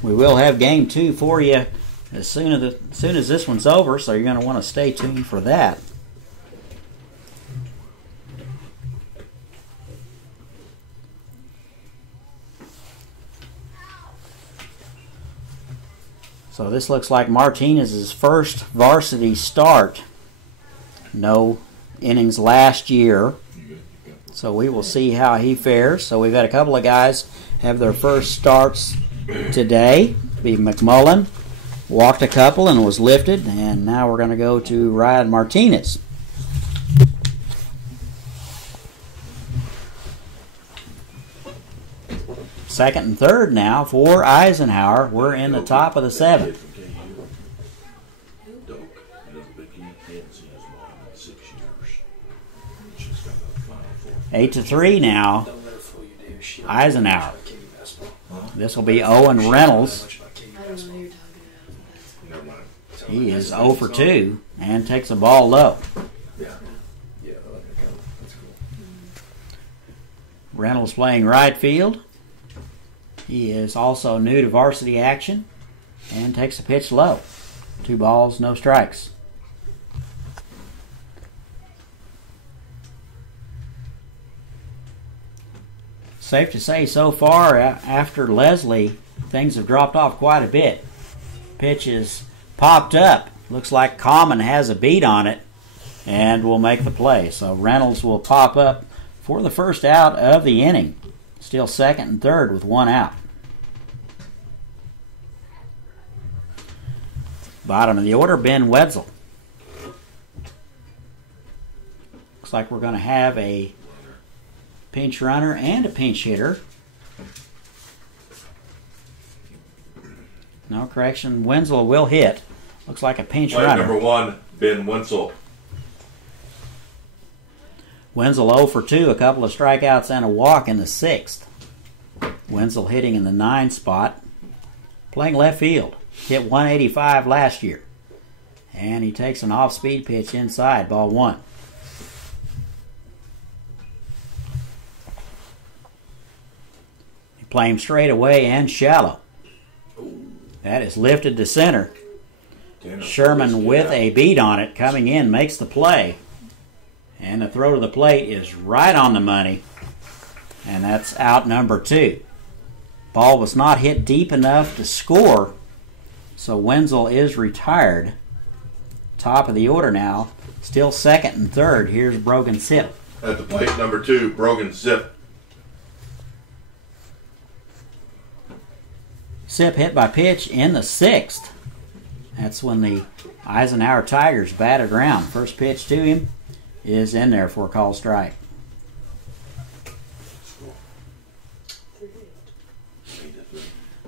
We will have game 2 for you as soon as this one's over, so you're going to want to stay tuned for that. So this looks like Martinez's first varsity start. No innings last year. So we will see how he fares. So we've had a couple of guys have their first starts today. Be McMullen walked a couple and was lifted. And now we're going to go to Ryan Martinez. Second and third now for Eisenhower. We're in the top of the seventh. 8-3 now. Eisenhower. This will be Owen Reynolds. He is 0 for 2 and takes the ball low. Reynolds playing right field. He is also new to varsity action and takes a pitch low. 2 balls, no strikes. Safe to say so far, after Leslie, things have dropped off quite a bit. Pitch is popped up. Looks like Common has a beat on it and will make the play. So Reynolds will pop up for the first out of the inning. Still second and third with 1 out. Bottom of the order, Ben Wetzel. Looks like we're going to have a pinch runner and a pinch hitter. No correction. Wenzel will hit. Looks like a pinch runner. Number 1, Ben Wenzel. Wenzel 0 for 2, a couple of strikeouts and a walk in the 6th. Wenzel hitting in the 9 spot. Playing left field. Hit 185 last year. And he takes an off-speed pitch inside, ball 1. Play him straight away and shallow. That is lifted to center. Sherman with a beat on it coming in makes the play. And the throw to the plate is right on the money. And that's out number 2. Ball was not hit deep enough to score. So Wenzel is retired. Top of the order now. Still second and third. Here's Brogan Zip. At the plate, number 2, Brogan Zip. Zip hit by pitch in the 6th. That's when the Eisenhower Tigers batted around. First pitch to him is in there for a called strike.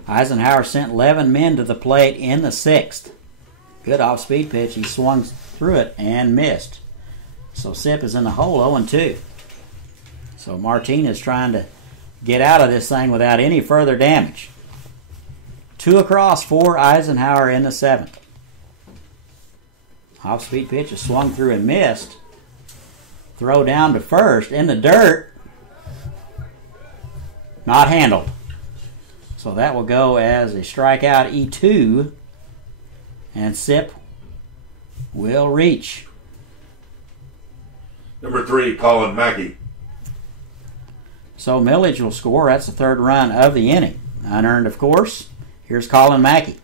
Eisenhower sent 11 men to the plate in the 6th. Good off-speed pitch. He swung through it and missed. So Zip is in the hole 0-2. So Martinez trying to get out of this thing without any further damage. 2 across for Eisenhower in the 7th. Off-speed pitch is swung through and missed. Throw down to first in the dirt. Not handled. So that will go as a strikeout, E2. And Zip will reach. Number 3, Colin Mackey. So Millage will score. That's the 3rd run of the inning. Unearned, of course. Here's Colin Mackey.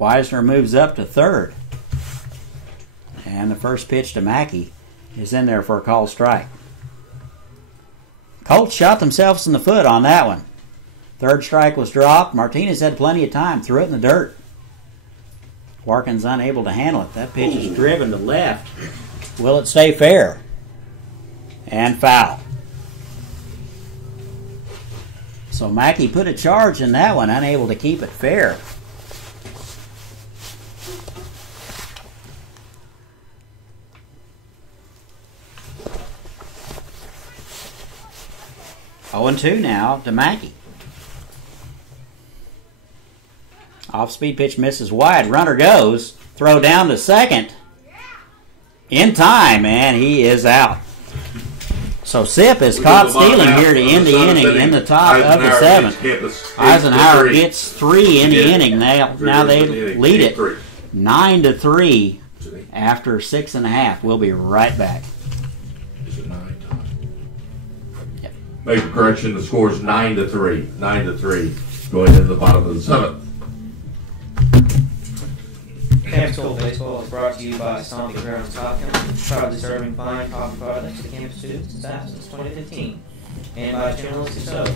Weisner moves up to 3rd. And the first pitch to Mackey is in there for a called strike. Colts shot themselves in the foot on that one. 3rd strike was dropped. Martinez had plenty of time. Threw it in the dirt. Watkins unable to handle it. That pitch is driven to left. Will it stay fair? And foul. So Mackey put a charge in that one, unable to keep it fair. Oh, 0-2 now to Mackey. Off-speed pitch misses wide. Runner goes. Throw down to second. In time, and he is out. So Zip is caught stealing here to end the inning in the top of the 7th. Eisenhower gets 3 in the inning. Now they lead it 9-3 after 6.5. We'll be right back. Yep. Make a correction. The score is 9-3. 9-3 going into the bottom of the 7th. Campus School Baseball is brought to you by Stomping Grounds Hopkins, proudly serving fine coffee products to campus students and staff since 2015, and by Journalistic Soda.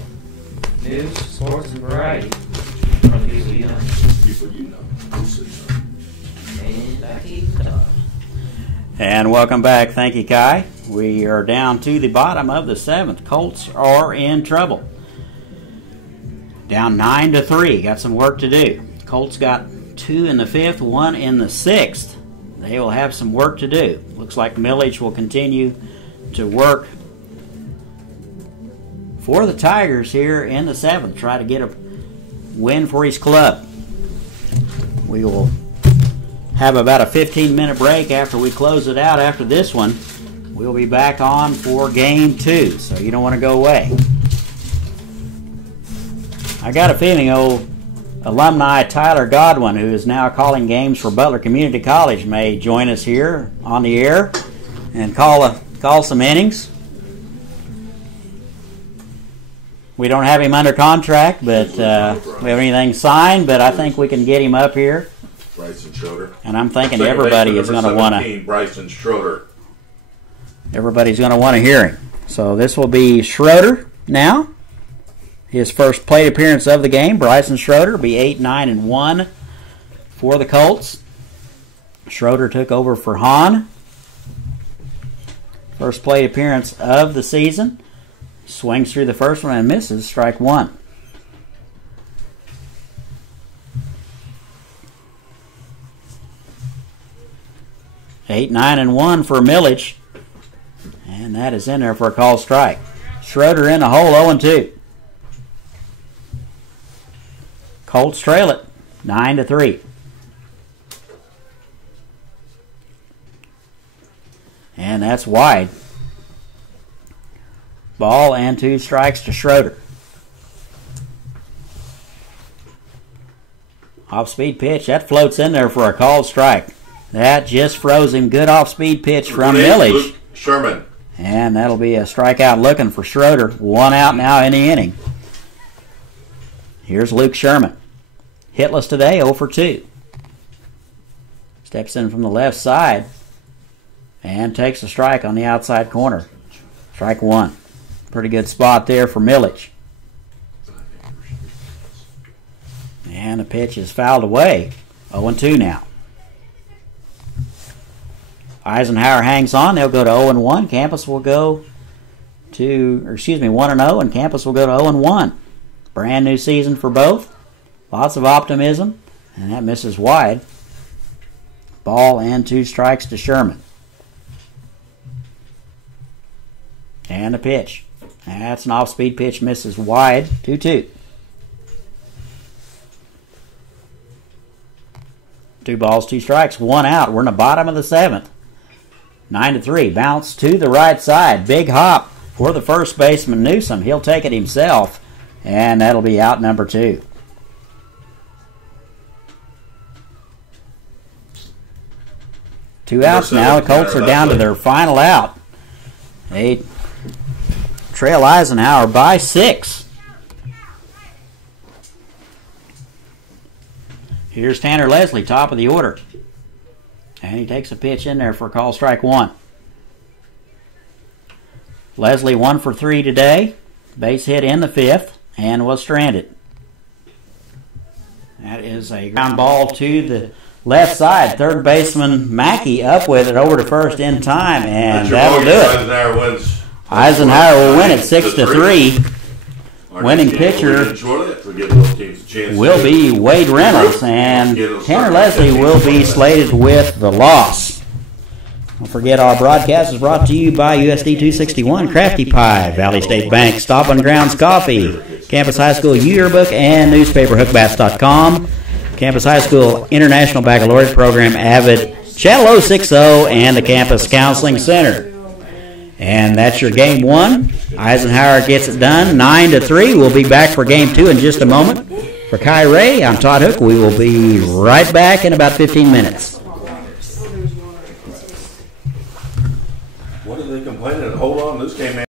News, sports, and variety from the people you know. People you know. And back to you, Todd. And welcome back. Thank you, Kai. We are down to the bottom of the 7th. Colts are in trouble. Down 9-3. Got some work to do. Colts got 2 in the 5th, 1 in the 6th. They will have some work to do. Looks like Millage will continue to work for the Tigers here in the 7th. Try to get a win for his club. We will have about a 15-minute break after we close it out after this one. We'll be back on for game 2, so you don't want to go away. I got a feeling old alumni Tyler Godwin, who is now calling games for Butler Community College, may join us here on the air and call some innings. We don't have him under contract, but we have anything signed, but I think we can get him up here. Bryson Schroeder. And I'm thinking everybody is going to want to. Bryson Schroeder. Everybody's going to want to hear him. So this will be Schroeder now. His first plate appearance of the game. Bryson Schroeder will be 8-9-1 for the Colts. Schroeder took over for Hahn. First plate appearance of the season. Swings through the first one and misses. Strike 1. Eight, 9-1 for Millage. And that is in there for a called strike. Schroeder in the hole, 0-2. Colts trail it 9-3. And that's wide. Ball and 2 strikes to Schroeder. Off-speed pitch. That floats in there for a called strike. That just froze him. Good off-speed pitch from Millage. Luke Sherman. And that'll be a strikeout looking for Schroeder. 1 out now in the inning. Here's Luke Sherman. Hitless today, 0 for 2. Steps in from the left side and takes a strike on the outside corner. Strike 1. Pretty good spot there for Millage. And the pitch is fouled away. 0-2 now. Eisenhower hangs on. They'll go to 0-1. Campus will go to, 1-0, and Campus will go to 0-1. Brand new season for both. Lots of optimism, and that misses wide. Ball and 2 strikes to Sherman. And a pitch. That's an off-speed pitch, misses wide, 2-2. 2 balls, 2 strikes, 1 out. We're in the bottom of the 7th. 9-3. Bounce to the right side. Big hop for the first baseman, Newsom. He'll take it himself, and that'll be out number 2. Two outs now. The Colts are down to their final out. They trail Eisenhower by 6. Here's Tanner Leslie, top of the order. And he takes a pitch in there for call strike 1. Leslie 1 for 3 today. Base hit in the 5th and was stranded. That is a ground ball to the left side. Third baseman Mackey up with it over to first in time, and that'll do it. Eisenhower will win it 6-3. Winning pitcher will be Wade Reynolds, and Tanner Leslie will be slated with the loss. Don't forget, our broadcast is brought to you by USD 261, Crafty Pie, Valley State Bank, Stop on Grounds Coffee, Campus High School Yearbook, and newspaper hookbats.com. Campus High School International Baccalaureate Program, Avid, Channel 060, and the Campus Counseling Center. And that's your game 1. Eisenhower gets it done, 9-3. We'll be back for game 2 in just a moment. For Kai Ray, I'm Todd Hook. We will be right back in about 15 minutes. What are they complaining? Hold on, this came in.